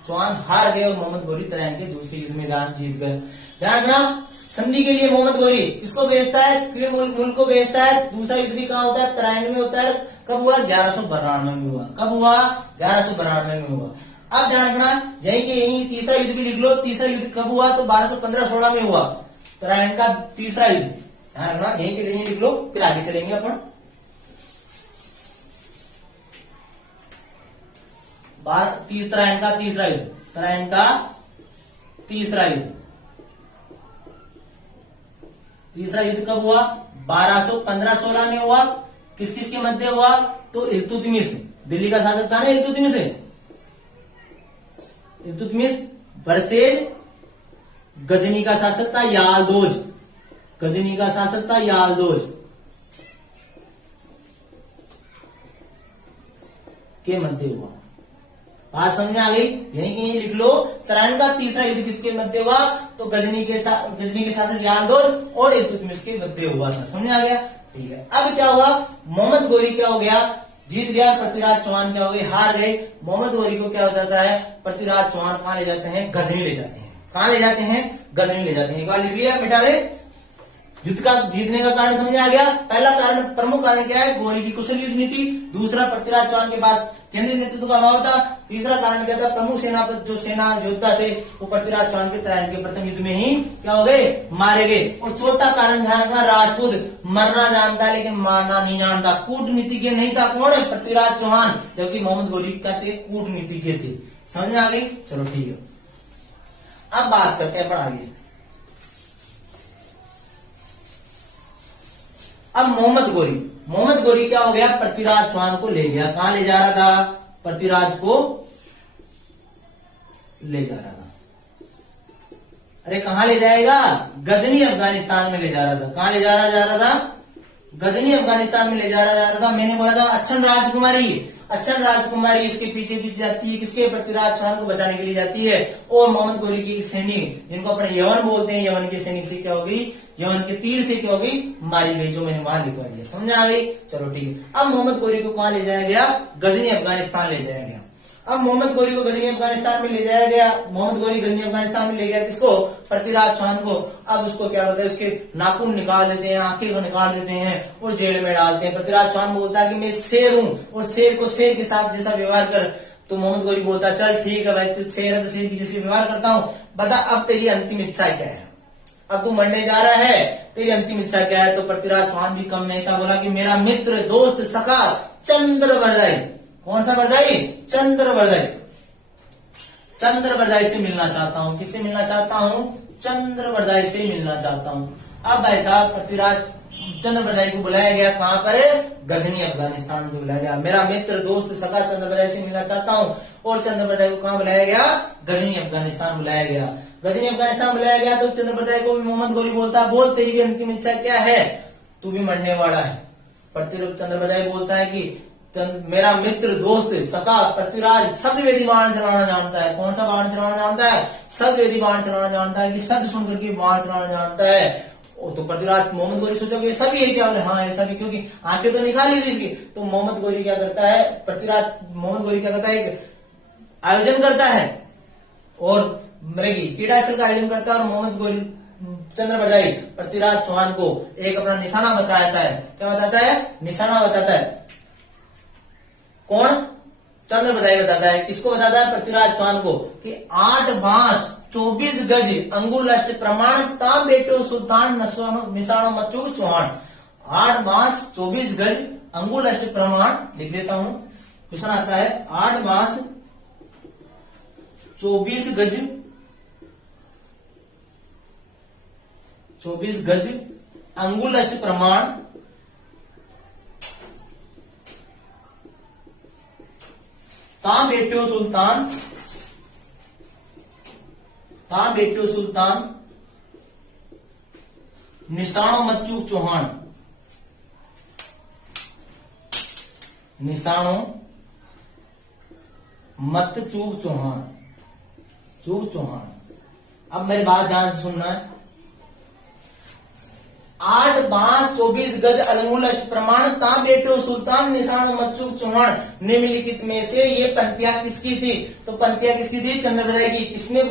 चौहान हार गए और मोहम्मद गौरी तराइन के दूसरे युद्ध में जीत गए। ध्यान रखना, संधि के लिए मोहम्मद गौरी किसको भेजता है, कीम उल मुल्क को भेजता है। दूसरा युद्ध भी कहां होता है, तराइन में होता है। कब हुआ, 1192 में हुआ। कब हुआ, 1192 में हुआ। अब ध्यान रखना, यही तीसरा युद्ध भी लिख लो। तीसरा युद्ध कब हुआ, तो 1215-16 में हुआ, तराइन का तीसरा युद्ध। ध्यान रखना, यहीं के लिए लिख लो, फिर आगे चलेंगे अपन। तराइन का तीसरा युद्ध, तराइन का तीसरा युद्ध। तीसरा युद्ध कब हुआ, 1215-16 में हुआ। किस किस के मध्य हुआ, तो इल्तुतमिश, दिल्ली का शासक था ना इल्तुतमिश, इल्तुतमिश वर्सेस गजनी का शासक था यालदोज, गजनी का शासक था यालदोज के मध्य हुआ। बात समझ में आ गई? यही कहीं लिख लो। तराइन का तीसरा युद्ध किसके मध्य हुआ? तो गजनी के शासक यालदोर और इल्तुतमिश के मध्य हुआ था। समझ में आ गया? ठीक है। अब क्या हुआ? मोहम्मद गोरी क्या हो गया? जीत गया। पृथ्वीराज चौहान क्या हो गए? हार गए। मोहम्मद गोरी को क्या हो जाता है? पृथ्वीराज चौहान कहां ले जाते हैं? गजनी ले जाते हैं। कहां ले जाते हैं? गजनी ले जाते हैं। एक बार लिख लिया, मिटा दे। युद्ध का जीतने का कारण समझ आ गया। पहला कारण, प्रमुख कारण क्या है? गोरी की कुशल युद्ध नीति। दूसरा, पृथ्वीराज चौहान के पास केंद्रीय नेतृत्व का अभाव था। तीसरा कारण क्या था? प्रमुख सेनापति जो सेना योद्धा थे वो पृथ्वीराज चौहान के तराइन के प्रथम युद्ध में ही क्या हो गए? मारे गए। और चौथा कारण ध्यान रखना, राजपूत मरना जानता है लेकिन मारना नहीं जानता। कूटनीतिज्ञ नहीं था। कौन है? पृथ्वीराज चौहान। जबकि मोहम्मद गोरी क्या थे? कूटनीतिज्ञ थे। समझ में आ गई? चलो ठीक है। अब बात करते हैं पर आगे। अब मोहम्मद गोरी क्या हो गया? पृथ्वीराज चौहान को ले गया। कहां ले जा रहा था? पृथ्वीराज को ले जा रहा था। अरे कहां ले जाएगा? गजनी अफगानिस्तान में ले जा रहा था। कहां ले जा रहा था? गजनी अफगानिस्तान में ले जा रहा था। मैंने बोला था अच्छन राजकुमारी इसके पीछे पीछे जाती है। किसके? पृथ्वीराज चौहान को बचाने के लिए जाती है। और मोहम्मद गोरी की एक सैनिक जिनको अपने यवन बोलते हैं, यवन के सैनिक से क्या हो गई? यवन के तीर से क्या हो गई? मारी गई। जो मैंने वहां लिखवा दिया। समझ आ गई? चलो ठीक है। अब मोहम्मद गोरी को कहां ले जाया गया? गजनी अफगानिस्तान ले जाया गया। अब मोहम्मद गोरी को गजनी अफगानिस्तान में ले जाया गया। मोहम्मद गोरी गजनी अफगानिस्तान में ले गया। किसको? पृथ्वीराज चौहान को। अब उसको क्या होता है? उसके नाखून निकाल देते हैं, आंखें को निकाल देते हैं और जेल में डालते हैं। पृथ्वीराज चौहान बोलता है कि मैं शेर हूं और शेर को शेर के साथ जैसा व्यवहार कर। तो मोहम्मद गोरी बोलता है चल ठीक है भाई, तू शेर है तो शेर की जैसे व्यवहार करता हूं। बता अब तेरी अंतिम इच्छा क्या है? अब तू मरने जा रहा है, तेरी अंतिम इच्छा क्या है? तो पृथ्वीराज चौहान भी कम नहीं था, बोला कि मेरा मित्र, दोस्त, सखा चंद्रबरदाई। कौन सा बरदाई? चंद्रबरदाई से मिलना चाहता हूं। किससे मिलना चाहता हूं? चंद्रबरदाई से मिलना चाहता हूं। अब भाई साहब पृथ्वीराज चंद्रबरदाई को बुलाया गया। कहां पर? गजनी अफगानिस्तान में बुलाया गया। मेरा मित्र, दोस्त, सखा चंद्रबरदाई से मिलना चाहता हूं। और चंद्रबरदाई को कहां बुलाया गया? गजनी अफगानिस्तान बुलाया गया। गजनी अफगानिस्तान बुलाया गया तो चंद्रबरदाई को भी मोहम्मद गोरी बोलता, बोल तेरी भी अंतिम इच्छा क्या है? तू भी मरने वाला है। चंद्रबरदाई बोलता है कि मेरा मित्र, दोस्त, सखा पृथ्वीराज शब्दवेदी बाण चलाना जानता है। कौन सा बाण चलाना जानता है? शब्दवेदी बाण चलाना जानता है। कि शब्द सुनकर के बाण चलाना जानता है। तो पृथ्वीराज मोहम्मद गोरी सोचा कि सभी है क्या? हाँ ऐसा भी, क्योंकि आंखें तो निकाली थी इसकी। तो मोहम्मद गोरी क्या करता है? मोहम्मद गोरी क्या करता है? एक आयोजन करता है और मरेगी क्रीड़ा स्थल का आयोजन करता है। और मोहम्मद गोरी चंद्रबरदाई पृथ्वीराज चौहान को एक अपना निशाना बताता है। क्या बताता है? निशाना बताता है। कौन? चंद्रबरदाई बताता है। किसको बताता है? पृथ्वीराज चौहान को। कि 8 बांस 24 गज अंगुल अष्ट प्रमाण ता बेटो सुल्तान निशानो मचूर चौहान। 8 बांस 24 गज अंगुल अष्ट प्रमाण, लिख देता हूं, क्वेश्चन आता है। 8 बांस 24 गज अंगुल अष्ट प्रमाण ता बेटो सुल्तान निशानो मचूक चौहान। निशानो मत चूक चौहान। अब मेरी बात ध्यान से सुनना है। 8 बांस 24 गज अलमूल अष्ट प्रमाण ता बेटो सुल्तान निशान मचूक चौहान। निम्नलिखित में से ये पंक्तियां किसकी थी? तो पंक्तियां किसकी थी? चंद्रबरदाई की। किसने?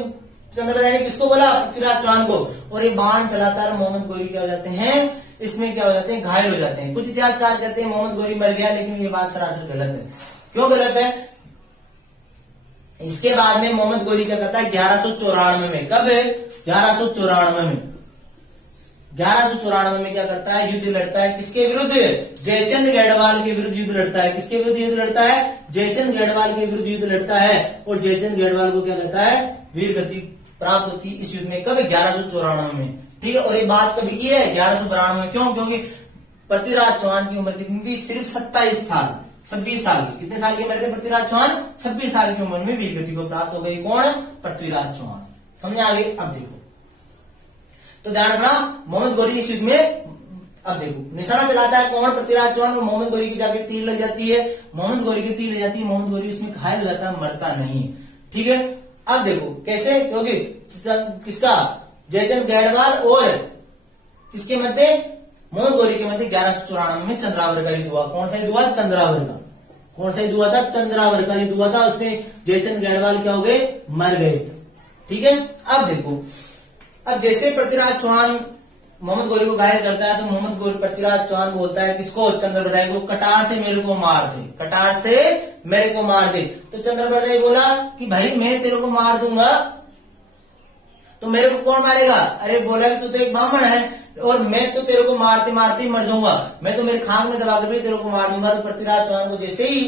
चंद्रबरदाई ने किसको बोला? पृथ्वीराज चौहान को। और ये बाण चलाता है। मोहम्मद गोरी क्या हो जाते हैं? इसमें क्या हो जाते हैं? घायल हो जाते हैं। कुछ इतिहासकार कहते हैं मोहम्मद गोरी मर गया, लेकिन ये बात सरासर गलत है। क्यों गलत है? इसके बाद में मोहम्मद गोरी क्या करता है? 1194 में। कब है? 1194 में। 1194 में क्या करता है? युद्ध लड़ता है। किसके विरुद्ध? जयचंद गढ़वाल के विरुद्ध युद्ध लड़ता है। किसके विरुद्ध युद्ध लड़ता है? जयचंद गढ़वाल के विरुद्ध युद्ध लड़ता है। और जयचंद गढ़वाल को क्या कहता है? वीर गति प्राप्त होती इस युद्ध में। कब? 1194 में। ठीक है। और ये बात कभी की है? 1192 में। क्यों? क्योंकि पृथ्वीराज चौहान की उम्र कितनी थी? सिर्फ 27 साल, 26 साल की। कितने साल के मरे थे पृथ्वीराज चौहान? 26 साल की उम्र में वीर गति को प्राप्त हो गई। कौन? पृथ्वीराज चौहान। समझ आ गई? अब देखो तो ध्यान रखना, मोहम्मद गोरी इस युद्ध में अब देखो निशाना चलाता है कौन, पृथ्वीराज चौहान, और मोहम्मद गोरी की जाके तीर लग जाती है, मोहम्मद गोरी की तीर लग जाती है, मोहम्मद गोरी उसमें घायल हो जाता है, मरता नहीं है। ठीक है, अब देखो कैसे, क्योंकि किसका, जयचंद गढ़वाल और किसके मध्य, मोहम्मद गोरी के मध्य 1194 में चंद्रावर का युद्ध हुआ। कौन सा युद्ध हुआ, चंद्रावर का। कौन सा युद्ध हुआ था, चंद्रावर का युद्ध हुआ था। उसमें जयचंद गढ़वाल क्या हो गए, मर गए थे। ठीक है, अब देखो, अब जैसे पृथ्वीराज चौहान मोहम्मद गोरी को घायल करता है, तो मोहम्मद गोरी पृथ्वीराज चौहान बोलता है किसको, चंद्रबरदाई को, कटार से मेरे को मार दे, कटार से मेरे को मार दे। तो चंद्रबरदाई बोला कि भाई मैं तेरे को मार दूंगा, तो मेरे को कौन मारेगा, अरे बोला कि तू तो एक ब्राह्मण है और मैं तो तेरे को मारते मारते ही मर जाऊंगा, मैं तो मेरे खाक में दबा के भी तेरे को मार दूंगा। तो पृथ्वीराज चौहान को जैसे ही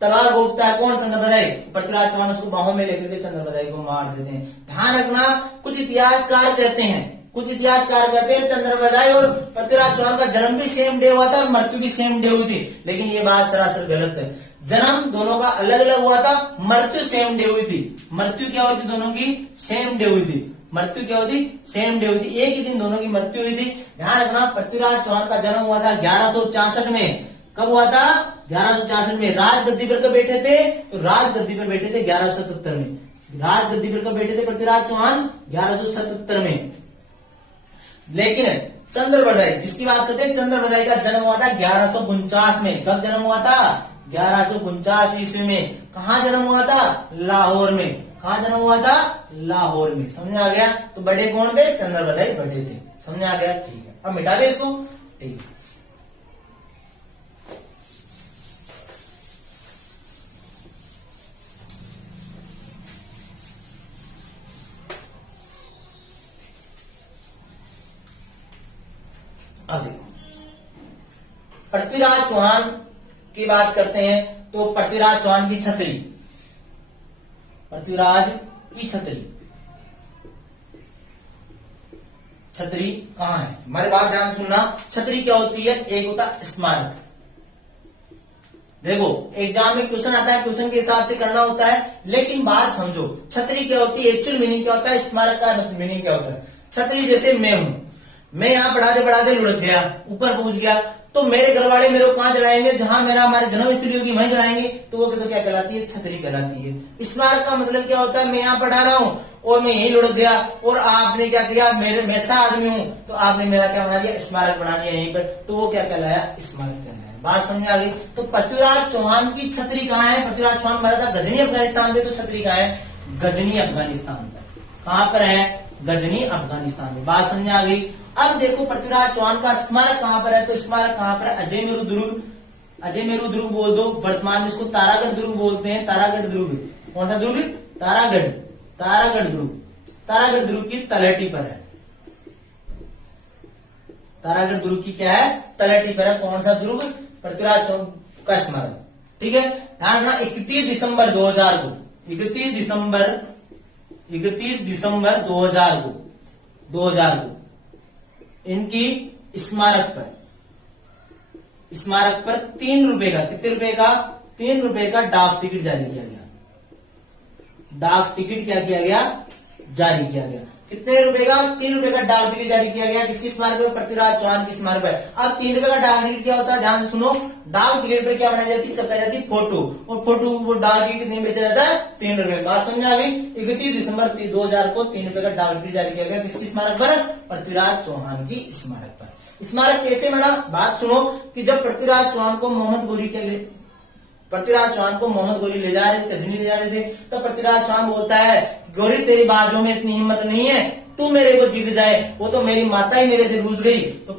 तलवार घोपता है कौन, चंद्रबरदाई, पृथ्वीराज चौहान उसको बाहों में लेकर के चंद्रबरदाई को मार देते हैं। ध्यान रखना, कुछ इतिहासकार कहते हैं, कुछ इतिहासकार कहते हैं चंद्रबरदाई और पृथ्वीराज चौहान का जन्म भी सेम डे हुआ था और मृत्यु भी सेम डे हुई थी, लेकिन ये बात सरासर गलत है। जन्म दोनों का अलग अलग हुआ था, मृत्यु सेम डे हुई थी। मृत्यु क्या हुई थी, दोनों की सेम डे हुई थी। मृत्यु क्या हुई थी, सेम डे हुई थी, एक ही दिन दोनों की मृत्यु हुई थी। ध्यान रखना, पृथ्वीराज चौहान का जन्म हुआ था 1164 में। कब हुआ था, 1164 में। राजगद्दी पर कब बैठे थे, तो राजगद्दी पर बैठे थे 1177 में। राजगद्दी पर कब बैठे थे पृथ्वीराज चौहान, 1177 में। लेकिन चंद्रबरदाई जिसकी बात करते हैं, चंद्रबरदाई का जन्म हुआ था 1149 में। कब जन्म हुआ था, 1149 ईस्वी में। कहा जन्म हुआ था, लाहौर में। कहा जन्म हुआ था, लाहौर में। समझ में आ गया, तो बड़े कौन थे, चंद्रबरदाई बड़े थे। समझ में आ गया, ठीक है। अब मिटा दे इसको, ठीक है। अब देखो, पृथ्वीराज चौहान की बात करते हैं, तो पृथ्वीराज चौहान की छतरी, पृथ्वीराज की छतरी, छतरी कहां है, हमारी बात ध्यान सुनना। छतरी क्या होती है, एक होता है स्मारक। देखो एग्जाम में क्वेश्चन आता है, क्वेश्चन के हिसाब से करना होता है, लेकिन बात समझो, छतरी क्या होती है, एक्चुअल मीनिंग क्या होता है, स्मारक का मीनिंग क्या होता है। छतरी जैसे मैं हूं, मैं यहाँ बढ़ाते लुढ़क गया, ऊपर पहुंच गया, तो मेरे घर वाले मेरे को कहां जलाएंगे, जहां मेरा हमारे जन्म स्थली होगी वहीं जलाएंगे, तो वो तो क्या कहलाती है, छतरी कहलाती है। स्मारक का मतलब क्या होता है, मैं यहाँ पढ़ा रहा हूँ और मैं यहीं लुढ़क गया और आपने क्या किया, मैं अच्छा आदमी हूं तो आपने मेरा क्या बना दिया, स्मारक बना दिया यहीं पर, तो वो क्या कहलाया, स्मारक कहलाया। बात समझ आ गई। तो पृथ्वीराज चौहान की छतरी कहाँ है, पृथ्वीराज चौहान मरा था गजनी अफगानिस्तान में, तो छतरी कहाँ है, गजनी अफगानिस्तान पर। कहां पर है, गजनी अफगानिस्तान में। बात समझ आ गई। अब देखो पृथ्वीराज चौहान का स्मारक कहां पर है, तो स्मारक कहां पर है, अजय मेरू दुर्ग, अजय मेरू दुर्ग बोल दो, वर्तमान में इसको तारागढ़ दुर्ग बोलते हैं। तारागढ़ दुर्ग, कौन सा दुर्ग, तारागढ़, तारागढ़ दुर्ग, तारागढ़ दुर्ग की तलहटी पर है। तारागढ़ दुर्ग की क्या है, तलहटी पर है। कौन सा दुर्ग, पृथ्वीराज चौहान का स्मारक। ठीक है, ध्यान रखना 31 दिसंबर 2000 को, 31 दिसंबर 2000 को, 2000 को इनकी स्मारक पर 3 रुपए का, कितने रुपए का, 3 रुपए का डाक टिकट जारी किया गया। डाक टिकट क्या किया गया, जारी किया गया। कितने रुपए का, 3 रुपए का डाक टिकट जारी किया गया। किसकी स्मारक पर, पृथ्वीराज चौहान की स्मारक पर। अब 3 रुपए का डाक टिकट क्या होता है, ध्यान से सुनो। डाक टिकट पर क्या बनाई जाती है, चिपकाई जाती है फोटो, और फोटो वो डाक टिकट कितने बेचा जाता है, 3 रुपए। बात समझ आ गई। 31 दिसंबर 2000 को 3 रुपए का डाक टिकट जारी किया गया। किसकी स्मारक पर, पृथ्वीराज चौहान की स्मारक पर। स्मारक कैसे बना, बात सुनो, कि जब पृथ्वीराज चौहान को मोहम्मद गोरी ले जा रहे थे, गजनी ले जा रहे थे, तो पृथ्वीराज चौहान बोलता है, गोरी तेरी बाजों में इतनी हिम्मत नहीं है, तू मेरे को जीत जाए, वो तो मेरी माता ही मेरे से रूस गई, तो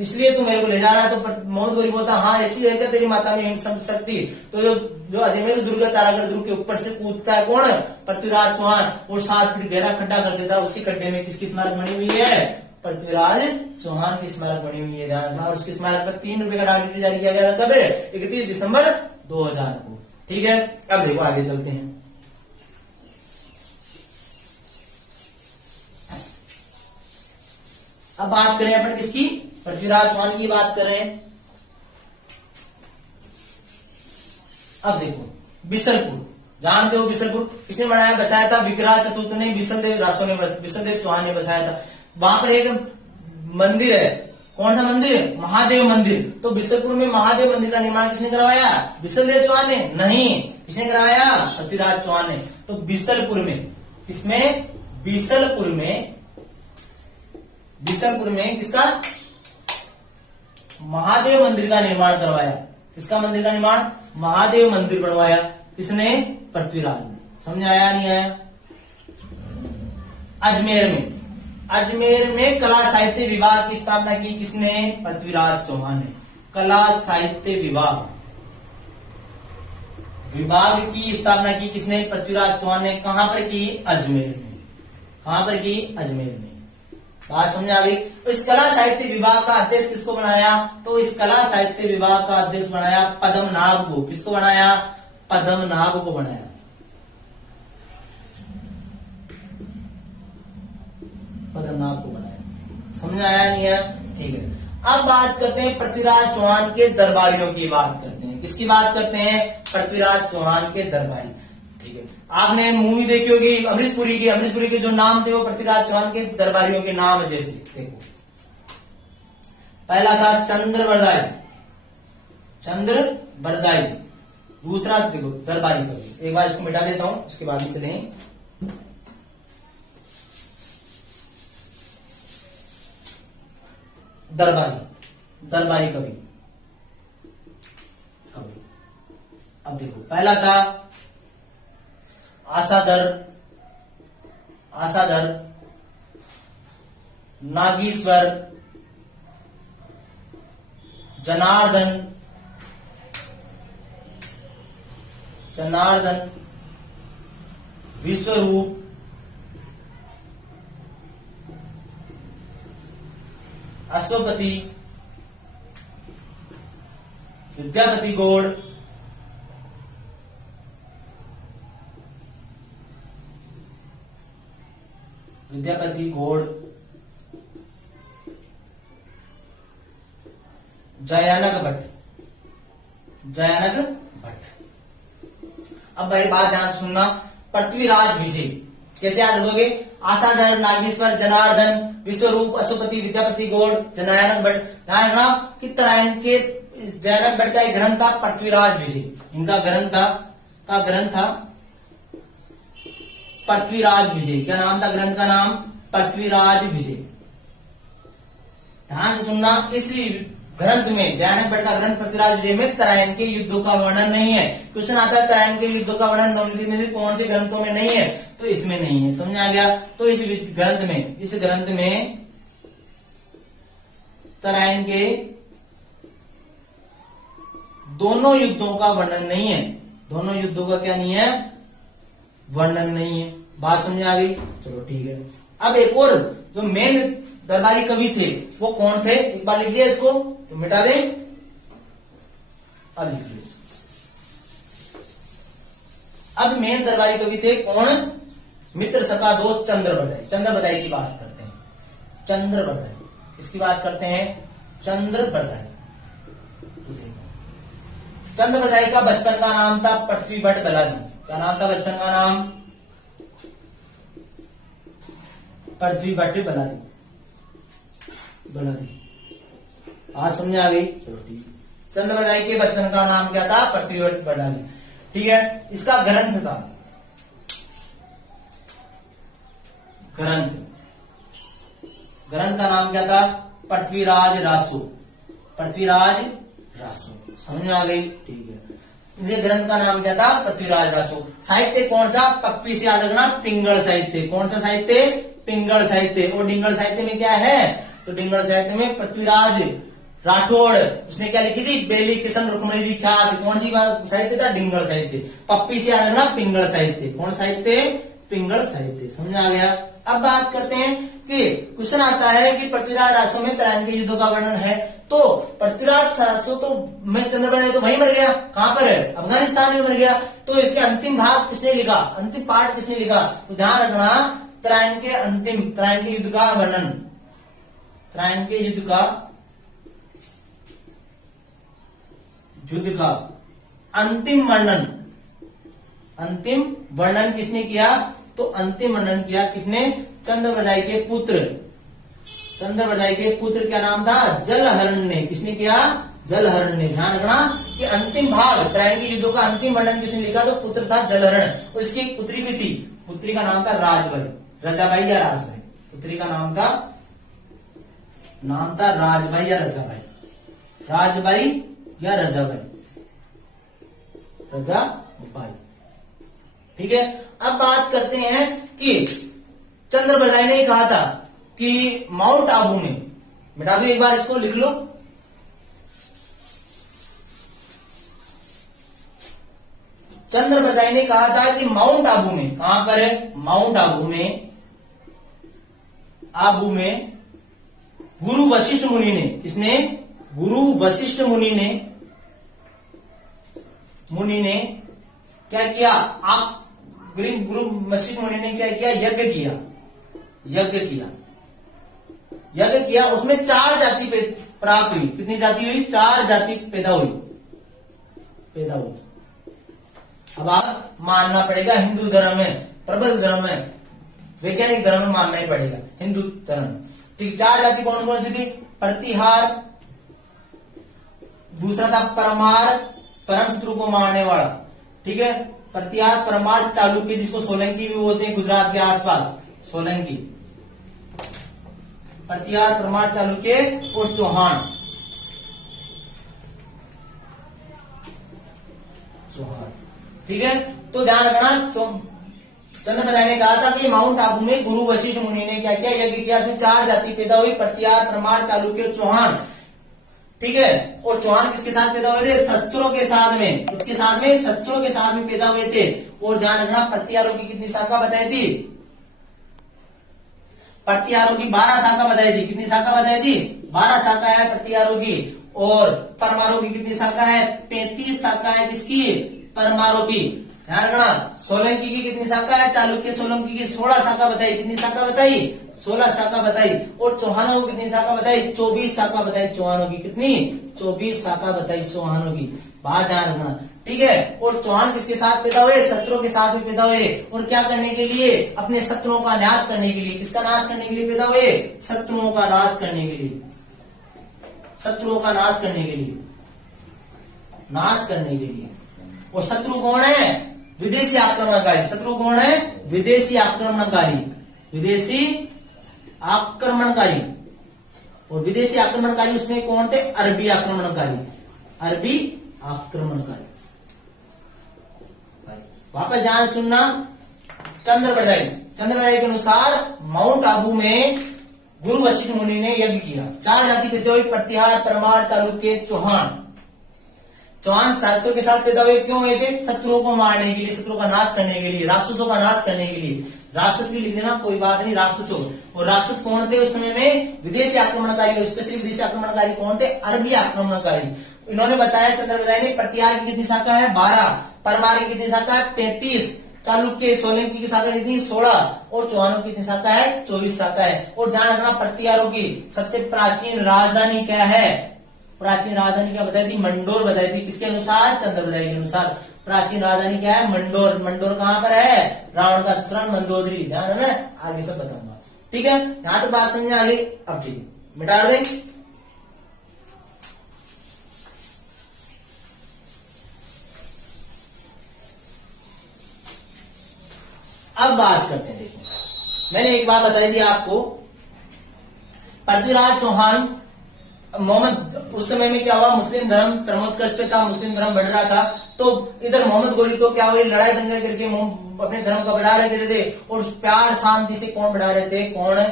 इसलिए तू मेरे को ले जा रहा है। तो मोहम्मद गोरी बोलता, हाँ ऐसी है क्या तेरी माता में हिम्मत शक्ति। तो जो अजमेर दुर्ग, तारागढ़ दुर्ग के ऊपर से कूदता है कौन, पृथ्वीराज चौहान, और 7 फीट गहरा खड्डा कर देता है। उसी खड्डे में किसकी स्मारक बनी हुई है, पृथ्वीराज चौहान की स्मारक बनी हुई है। ध्यान रखना। और उसकी स्मारक पर 3 रुपए का डाक टिकट जारी किया गया था, कब है, 31 दिसंबर 2000 को। ठीक है, अब देखो आगे चलते हैं। अब बात करें अपन किसकी, पृथ्वीराज चौहान की बात कर रहे हैं। अब देखो बिसलपुर, जानते हो बिसलपुर किसने बनाया, बसाया था, विकराल चतुर्थ ने, बिसलदेव रासो ने, बिसलदेव चौहान ने बसाया था। वहां पर एक मंदिर है, कौन सा मंदिर? महादेव मंदिर। तो बिसलपुर में महादेव मंदिर का निर्माण किसने करवाया? बिसलदेव चौहान ने? नहीं, किसने करवाया? पृथ्वीराज चौहान ने। तो बिसलपुर में, किसमें? बिसलपुर में किसका? महादेव मंदिर का निर्माण करवाया। किसका मंदिर का निर्माण? महादेव मंदिर बनवाया। किसने? पृथ्वीराज। समझ आया नहीं आया? अजमेर में कला साहित्य विभाग की स्थापना की किसने? पृथ्वीराज चौहान ने। कला साहित्य विभाग की स्थापना की किसने? पृथ्वीराज चौहान ने। कहां पर की? अजमेर में। कहां पर की? अजमेर में। बात समझ आ गई? तो इस कला साहित्य विभाग का अध्यक्ष किसको बनाया? तो इस कला साहित्य विभाग का अध्यक्ष बनाया पद्मनाभ को। किसको बनाया? पद्मनाभ को बनाया। पद्मनाभ को बनाया। समझ आया नहीं है? ठीक है। अब बात करते हैं पृथ्वीराज चौहान के दरबारियों की बात करते हैं। किसकी बात करते हैं? पृथ्वीराज चौहान के दरबारी। ठीक है। आपने मूवी देखी होगी अमरीश पुरी के जो नाम थे वो पृथ्वीराज चौहान के दरबारियों के नाम जैसे। देखो, पहला था चंद्रबरदाई। दूसरा देखो दरबारी कवि। एक बार इसको मिटा देता हूं, उसके बाद में चलें। दरबारी कवि। अब देखो, पहला था आसाधर, नागेश्वर, जनार्दन, विश्वरूप, अश्वपति, विद्यापति गौड़, जयानक भट्ट। अब भाई बात ध्यान से सुनना। पृथ्वीराज विजय कैसे याद रखोगे? आसाधर, नागेश्वर, जनार्दन, विश्वरूप, अश्वपति, विद्यापति गौड़, जयानक भट्ट। ध्यान रखना कि तराइन के जयानक भट्ट का एक ग्रंथ था पृथ्वीराज विजय। इनका ग्रंथ था पृथ्वीराज विजय। क्या नाम था ग्रंथ का नाम? पृथ्वीराज विजय। ध्यान से सुनना, इसी ग्रंथ में, जयानक भट्ट का ग्रंथ पृथ्वीराज विजय में तराइन के युद्धों का वर्णन नहीं है। क्वेश्चन आता है तराइन के युद्धों का वर्णन निम्नलिखित में से कौन से ग्रंथों में नहीं है? तो इसमें नहीं है। समझ आ गया? तो इस ग्रंथ में तराइन के दोनों युद्धों का वर्णन नहीं है। दोनों युद्धों का क्या नहीं है? वर्णन नहीं है। बात समझ आ गई? चलो ठीक है। अब एक और जो मेन दरबारी कवि थे वो कौन थे? एक बार लिख दिया इसको, तो मिटा दे। अब लिख दिया। अब मेन दरबारी कवि थे कौन? मित्र सखा दोस्त चंद्रबरदाई की बात करते हैं। चंद्रबरदाई इसकी बात करते हैं। चंद्रबरदाई का बचपन का नाम था पृथ्वी भट्ट बलादी। क्या नाम था बचपन का नाम? पृथ्वी भट्ट बलादी। आज समझ आ गई? चलो ठीक। चंद्रबरदाई के बचपन का नाम क्या था? पृथ्वी भट्ट बलादी। ठीक है। इसका ग्रंथ था, ग्रंथ का नाम क्या था? पृथ्वीराज रासो। समझ में आ गई? ठीक है। ये ग्रंथ का नाम क्या था? पृथ्वीराज रासो। साहित्य कौन सा? पप्पी से याद रखना, पिंगल साहित्य। कौन सा साहित्य? पिंगल साहित्य। और डिंगल साहित्य में क्या है? तो डिंगल साहित्य में पृथ्वीराज राठौड़ उसने क्या लिखी थी? बेली किशन रुक्मणी दी ख्यात। कौन सी साहित्य था? डिंगल साहित्य। पप्पी से याद रखना, पिंगल साहित्य। कौन साहित्य? पिंगल साहित्य। समझ आ गया? अब बात करते हैं कि क्वेश्चन आता है कि पृथ्वीराज रासो में तराइन के युद्धों का वर्णन है। तो पृथ्वीराज रासो तो में चंद्रबरदाई तो वहीं मर गया। कहां पर है? अफगानिस्तान में मर गया। तो इसके अंतिम भाग किसने लिखा? अंतिम पार्ट किसने लिखा? तो ध्यान रखना, तराइन के युद्ध का वर्णन, तराइन के युद्ध का अंतिम वर्णन किसने किया? तो अंतिम वर्णन किया किसने? चंद्रबरदाई के पुत्र चंद्रबरदाई के पुत्र क्या नाम था? जलहरण ने। किसने किया? जलहरण ने। ध्यान रखना कि अंतिम भाग त्रैंगी युद्धों का अंतिम वर्णन किसने लिखा? तो पुत्र था जलहरण, और इसकी एक पुत्री भी थी। पुत्री का नाम था राजबाई, रजाबाई या राजबाई। पुत्री का नाम था राजबाई या रजाबाई, राजबाई या रजाबाई, रजाबाई। ठीक है, अब बात करते हैं कि चंद्रबरदाई ने कहा था कि माउंट आबू में, मिटा दो एक बार इसको, लिख लो। चंद्रबरदाई ने कहा था कि माउंट आबू में, कहां पर है? माउंट आबू में गुरु वशिष्ठ मुनि ने, किसने? गुरु वशिष्ठ मुनि ने क्या किया? गुरु वशिष्ठ मुनि ने क्या किया? यज्ञ किया। उसमें 4 जाति प्राप्त हुई। कितनी जाति हुई? 4 जाति पैदा हुई। अब आप मानना पड़ेगा हिंदू धर्म में, प्रबल धर्म में, वैज्ञानिक धर्म में मानना ही पड़ेगा हिंदू धर्म। ठीक, 4 जाति कौन कौन सी थी? प्रतिहार, दूसरा था परमार, परम शत्रु को मारने वाला। ठीक है, प्रतिहार, परमार, चालुक्य, जिसको सोलंकी भी बोलते हैं गुजरात के आसपास, सोलंकी। प्रतिहार, परमार, चालुक्य और चौहान। ठीक है, तो ध्यान रखना, चंद्रबरदाई ने कहा था कि माउंट आबू में गुरु वशिष्ठ मुनि ने क्या किया? यज्ञ किया। उसमें 4 जाति पैदा हुई, प्रतिहार, परमार, चालुक्य और चौहान। ठीक है, और चौहान किसके साथ पैदा हुए थे? शस्त्रों के साथ में। किसके साथ में? शस्त्रों के साथ में पैदा हुए थे। और ध्यान रखना, प्रतिहारों की कितनी शाखा बताई थी? प्रतिहारों की 12 शाखा बताई थी। कितनी शाखा बताई थी? 12 शाखा है प्रतिहारों की। और परमारों की कितनी शाखा है? 35 शाखा है। किसकी? परमारों की। ध्यान रखना, सोलंकी की कितनी शाखा है? चालुक्य सोलंकी की 16 शाखा बताई। कितनी शाखा बताई? 16 शाखा बताई। और चौहानों को कितनी शाखा बताई? 24 शाखा बताई। चौहानों की कितनी? 24 शाखा बताई चौहानों की। बात ध्यान रखना, ठीक है। और चौहान किसके साथ पैदा हुए? शत्रुओं के साथ में पैदा हुए। और क्या करने के लिए? अपने शत्रुओं का नाश करने के लिए। किसका नाश करने के लिए पैदा हुए? शत्रुओं का नाश करने के लिए। शत्रुओं का नाश करने के लिए, नाश करने के लिए। और शत्रु कौन है? विदेशी आक्रमणकारी। शत्रु कौन है? विदेशी आक्रमणकारी। विदेशी आक्रमणकारी। और विदेशी आक्रमणकारी उसमें कौन थे? अरबी आक्रमणकारी। अरबी आक्रमणकारी। वापस ध्यान सुनना, चंद्रबरदाई के अनुसार माउंट आबू में गुरु वशिष्ठ मुनि ने यज्ञ किया। 4 जाति पैदा हुई, प्रतिहार, परमार, चालुक्य, चौहान। चौहान शस्त्रों के साथ पैदा हुए। क्यों हुए थे? शत्रुओं को मारने के लिए, शत्रुओं का नाश करने के लिए, राक्षसों का नाश करने के लिए। राक्षस भी लिख देना, कोई बात नहीं, राक्षसों। और राक्षस कौन थे उस समय में? विदेशी आक्रमणकारी। और स्पेशली विदेशी आक्रमणकारी कौन थे? अरबी आक्रमणकारी। इन्होंने बताया, चंद्रबरदाई ने, प्रतिहार की कितनी शाखा है? 12। परमार की कितनी शाखा है? 35। चालुक्य सोलंकी की शाखा कितनी? 16। और चौहानों की कितनी शाखा है? 24 शाखा है। और ध्यान रखना, प्रतिहारों की सबसे प्राचीन राजधानी क्या है? प्राचीन राजधानी क्या बताई थी? मंडोर बताई थी। किसके अनुसार? चंद्रबरदाई के अनुसार। प्राचीन राजधानी क्या है? मंडोर। मंडोर कहां पर है? रावण का ससुराल मंदोदरी। ध्यान रखना, आगे सब बताऊंगा। ठीक है, यहां तक बात समझ आगे। अब ठीक है, मिटा दे। अब बात करते हैं, देखो मैंने एक बात बताई थी आपको, पृथ्वीराज चौहान, मोहम्मद, उस समय में क्या हुआ? मुस्लिम धर्म चरमोत्कर्ष पे था, मुस्लिम धर्म बढ़ रहा था। तो इधर मोहम्मद गोरी तो क्या हुई? लड़ाई दंगे करके अपने धर्म का बढ़ा रहे थे। और प्यार शांति से कौन बढ़ा रहे थे? कौन है?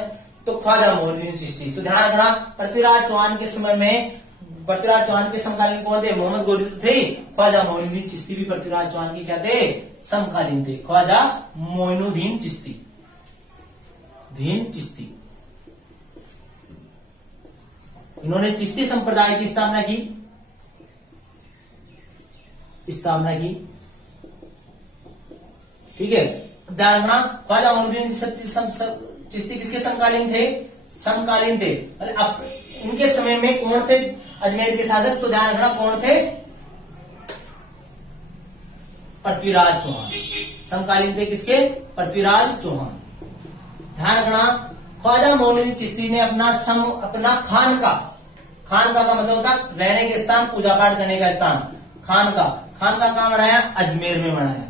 तो ख्वाजा मोइनुद्दीन चिश्ती। तो ध्यान रखना, पृथ्वीराज चौहान के समय में, पृथ्वीराज चौहान के समकालीन कौन थे? मोहम्मद गोरी तो थे, ख्वाजा मोइनुद्दीन चिश्ती भी पृथ्वीराज चौहान के क्या थे? समकालीन थे। ख्वाजा मोइनुद्दीन चिश्ती, दीन चिश्ती। इन्होंने चिश्ती संप्रदाय की स्थापना की। ठीक है, ध्यान रखना, ख्वाजा मोइनुद्दीन चिश्ती किसके समकालीन थे? समकालीन थे। अब इनके समय में कौन थे अजमेर के शासक? तो ध्यान रखना, कौन थे? पृथ्वीराज चौहान। समकालीन थे किसके? पृथ्वीराज चौहान। ध्यान रखना, ख्वाजा मोइनुद्दीन चिश्ती ने अपना खानका का मतलब होता है रहने के स्थान, पूजा पाठ करने का स्थान, खानका कहाँ बनाया? अजमेर में बनाया।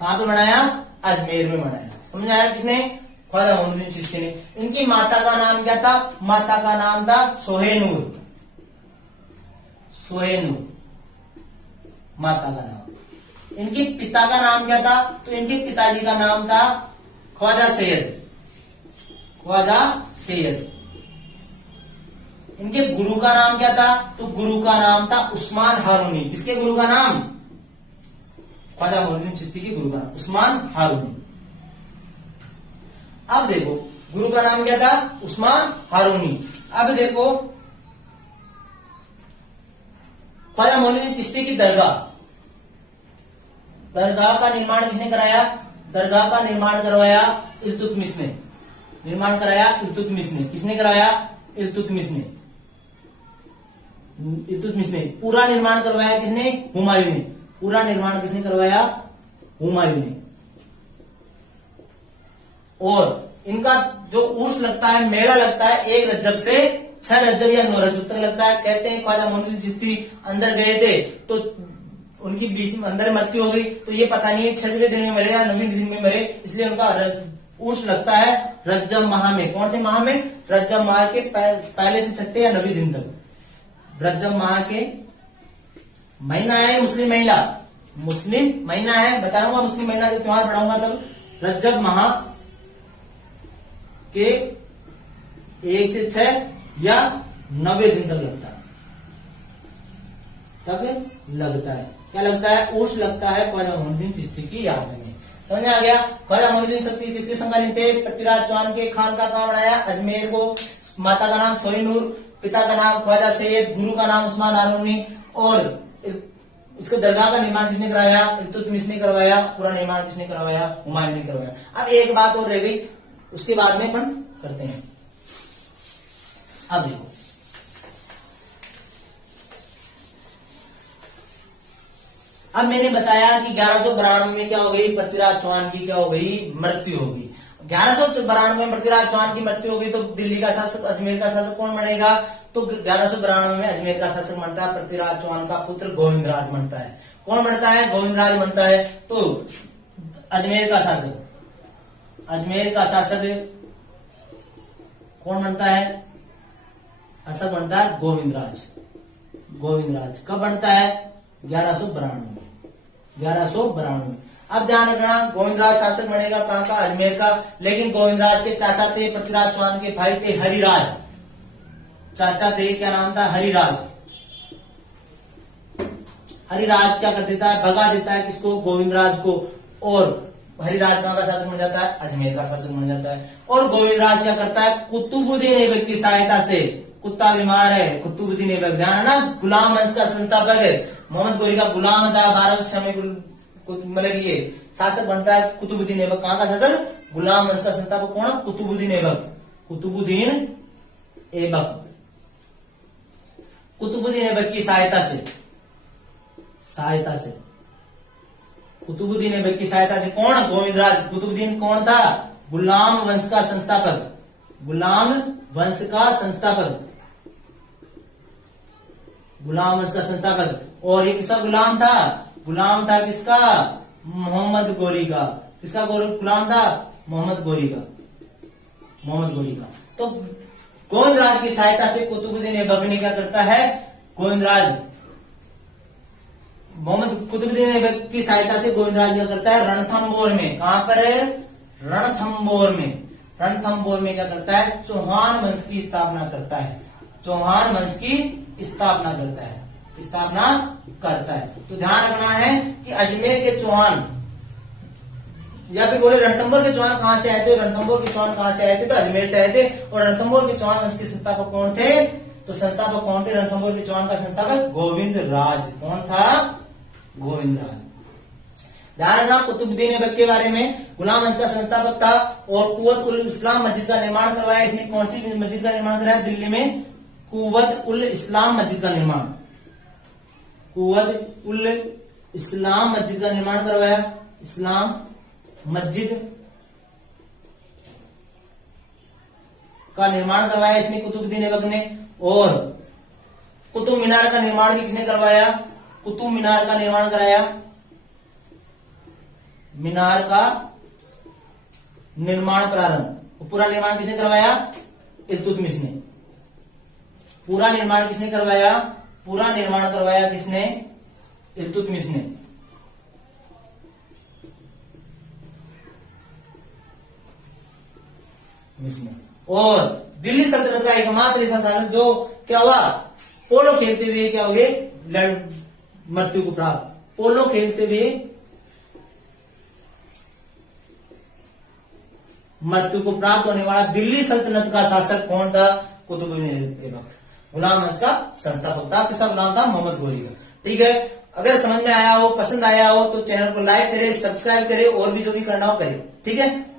कहाँ पे बनाया? अजमेर में बनाया। समझ आया? किसने? ख्वाजा मोइनुद्दीन चिश्ती ने। इनकी माता का नाम क्या था? माता का नाम था सोहेनूर माता का नाम। इनके पिता का नाम क्या था? तो इनके पिताजी का नाम था ख्वाजा सैयद। इनके गुरु का नाम क्या था? तो गुरु का नाम था उस्मान हारूनी। किसके गुरु का नाम? ख्वाजा मोइनुद्दीन चिश्ती के गुरु का नाम उस्मान हारूनी। अब देखो गुरु का नाम क्या था? उस्मान हारूनी। अब देखो ख्वाजा मोइनुद्दीन चिश्ती की दरगाह का निर्माण किसने कराया? दरगाह का निर्माण करवाया इल्तुतमिश ने। किसने कराया? इल्तुतमिश ने। पूरा निर्माण करवाया किसने? हुमायूं ने। पूरा निर्माण किसने करवाया? हुमायूं ने। और इनका जो उर्स लगता है, मेला लगता है 1 रजब से 6 रजब या 9 रजब तक लगता है। कहते हैं ख्वाजा मोइनुद्दीन चिश्ती अंदर गए थे तो उनकी बीच में अंदर मृत्यु हो गई, तो ये पता नहीं है 6वें दिन में मरे या 9वें दिन में मरे, इसलिए उनका उर्स लगता है रजब माह में। कौन से माह में? रजब माह के पहले से 6 या 9वें दिन तक। रजब माह के महीना है, मुस्लिम महीना है, बताऊंगा मुस्लिम महीना जब त्योहार पढ़ाऊंगा तब। रजब माह के 1 से 6 या 9वें दिन तक लगता है। क्या लगता है? उर्स लगता है ख्वाजा मोइनुद्दीन चिश्ती की याद में। समझ आ गया? ख्वाजा मोइनुद्दीन चिश्ती किसके समकालीन थे? पृथ्वीराज चौहान के। खानका कहाँ बनाया? अजमेर को। माता का नाम सोहिनूर, पिता का नाम ख्वाजा सैयद, गुरु का नाम उस्मान हारूनी। और इसके दरगाह का निर्माण किसने कराया? इल्तुतमिश ने करवाया। पूरा निर्माण किसने करवाया? हुमायूं ने करवाया। अब एक बात और रह गई, उसके बाद में अपन करते हैं। अब देखो अब मैंने बताया कि 1192 में क्या हो गई? पृथ्वीराज चौहान की क्या हो गई? मृत्यु हो गई। 1192 में पृथ्वीराज चौहान की मृत्यु हो गई तो दिल्ली का शासक, अजमेर का शासक कौन बनेगा? तो 1192 में अजमेर का शासक बनता है पृथ्वीराज चौहान का पुत्र गोविंदराज बनता है। कौन बनता है? गोविंदराज बनता है। तो अजमेर का शासक कौन बनता है? शासक बनता है गोविंदराज। कब बनता है? 1192। अब ध्यान रखना, गोविंदराज शासक बनेगा कहां का? अजमेर का। लेकिन गोविंदराज के चाचा थे, पृथ्वीराज चौहान के भाई थे हरिराज। चाचा थे, क्या नाम था? हरिराज क्या कर देता है? भगा देता है किसको? गोविंदराज को। और हरिराज कहां का शासक बन जाता है? अजमेर का शासक बन जाता है। और गोविंदराज क्या करता है? कुतुबुद्दीन ऐबक की सहायता से, कुत्ता बीमार है, कुतुबुद्दीन ऐबक, ध्यान है ना, गुलाम वंश का संस्थापक है, मोहम्मद गोरी का गुलाम था, 1200 में मतलब ये शासक बनता है कुतुबुद्दीन ऐबक। कहां का शासक? गुलाम वंश का संस्थापक कौन? कुतुबुद्दीन ऐबक। कुतुबुद्दीन ऐबक की सहायता से कुतुबुद्दीन ऐबक की सहायता से कौन? गोविंदराज। कुतुबुद्दीन कौन था? गुलाम वंश का संस्थापक। और ये किसका गुलाम था? गुलाम था किसका? मोहम्मद गोरी का। किसका गुलाम था? मोहम्मद गोरी का। तो गोविंदराज की सहायता से कुतुबुद्दीन ऐबक ने क्या करता है? मोहम्मद कुतुबुद्दीन ऐबक की सहायता से गोविंदराज क्या करता है? रणथंबोर में। कहां पर? रणथंबोर में क्या करता है? चौहान वंश की स्थापना करता है। तो ध्यान रखना है कि अजमेर के चौहान या फिर बोले रणथंबोर के चौहान कहां से आए थे? रणथंबोर के चौहान कहां से आए थे? तो अजमेर से आए थे। और रणथंबोर के चौहान वंश के संस्थापक कौन थे? तो संस्थापक कौन थे? रणथंबोर के चौहान का संस्थापक गोविंदराज। कौन था? गोविंदराज। ध्यान रखना, कुतुबुद्दीन ऐबक के बारे में, गुलाम वंश का संस्थापक था और कुव्वत उल इस्लाम मस्जिद का निर्माण करवाया। इसने कौन सी मस्जिद का निर्माण कराया? दिल्ली में कुव्वत उल इस्लाम मस्जिद का निर्माण करवाया। इस्लाम मस्जिद का निर्माण करवाया इसने, कुतुबुद्दीन ऐबक ने। और कुतुब मीनार का निर्माण भी किसने करवाया? कुतुब मीनार का निर्माण कराया, मीनार का निर्माण प्रारंभ, पूरा निर्माण किसने करवाया? इल्तुतमिश ने। पूरा निर्माण किसने करवाया? पूरा निर्माण करवाया किसने? इल्तुतमिश ने। और दिल्ली सल्तनत का एकमात्र ऐसा शासक जो क्या हुआ, पोलो खेलते हुए क्या हो गए, मृत्यु को प्राप्त। पोलो खेलते हुए मृत्यु को प्राप्त होने वाला दिल्ली सल्तनत का शासक कौन था? कुतुबुद्दीन ऐबक। गुलाम हंस का संस्थापक था। किसका गुलाम था? मोहम्मद गोरी का। ठीक है, अगर समझ में आया हो, पसंद आया हो तो चैनल को लाइक करे, सब्सक्राइब करे और भी जो भी करना हो करे। ठीक है।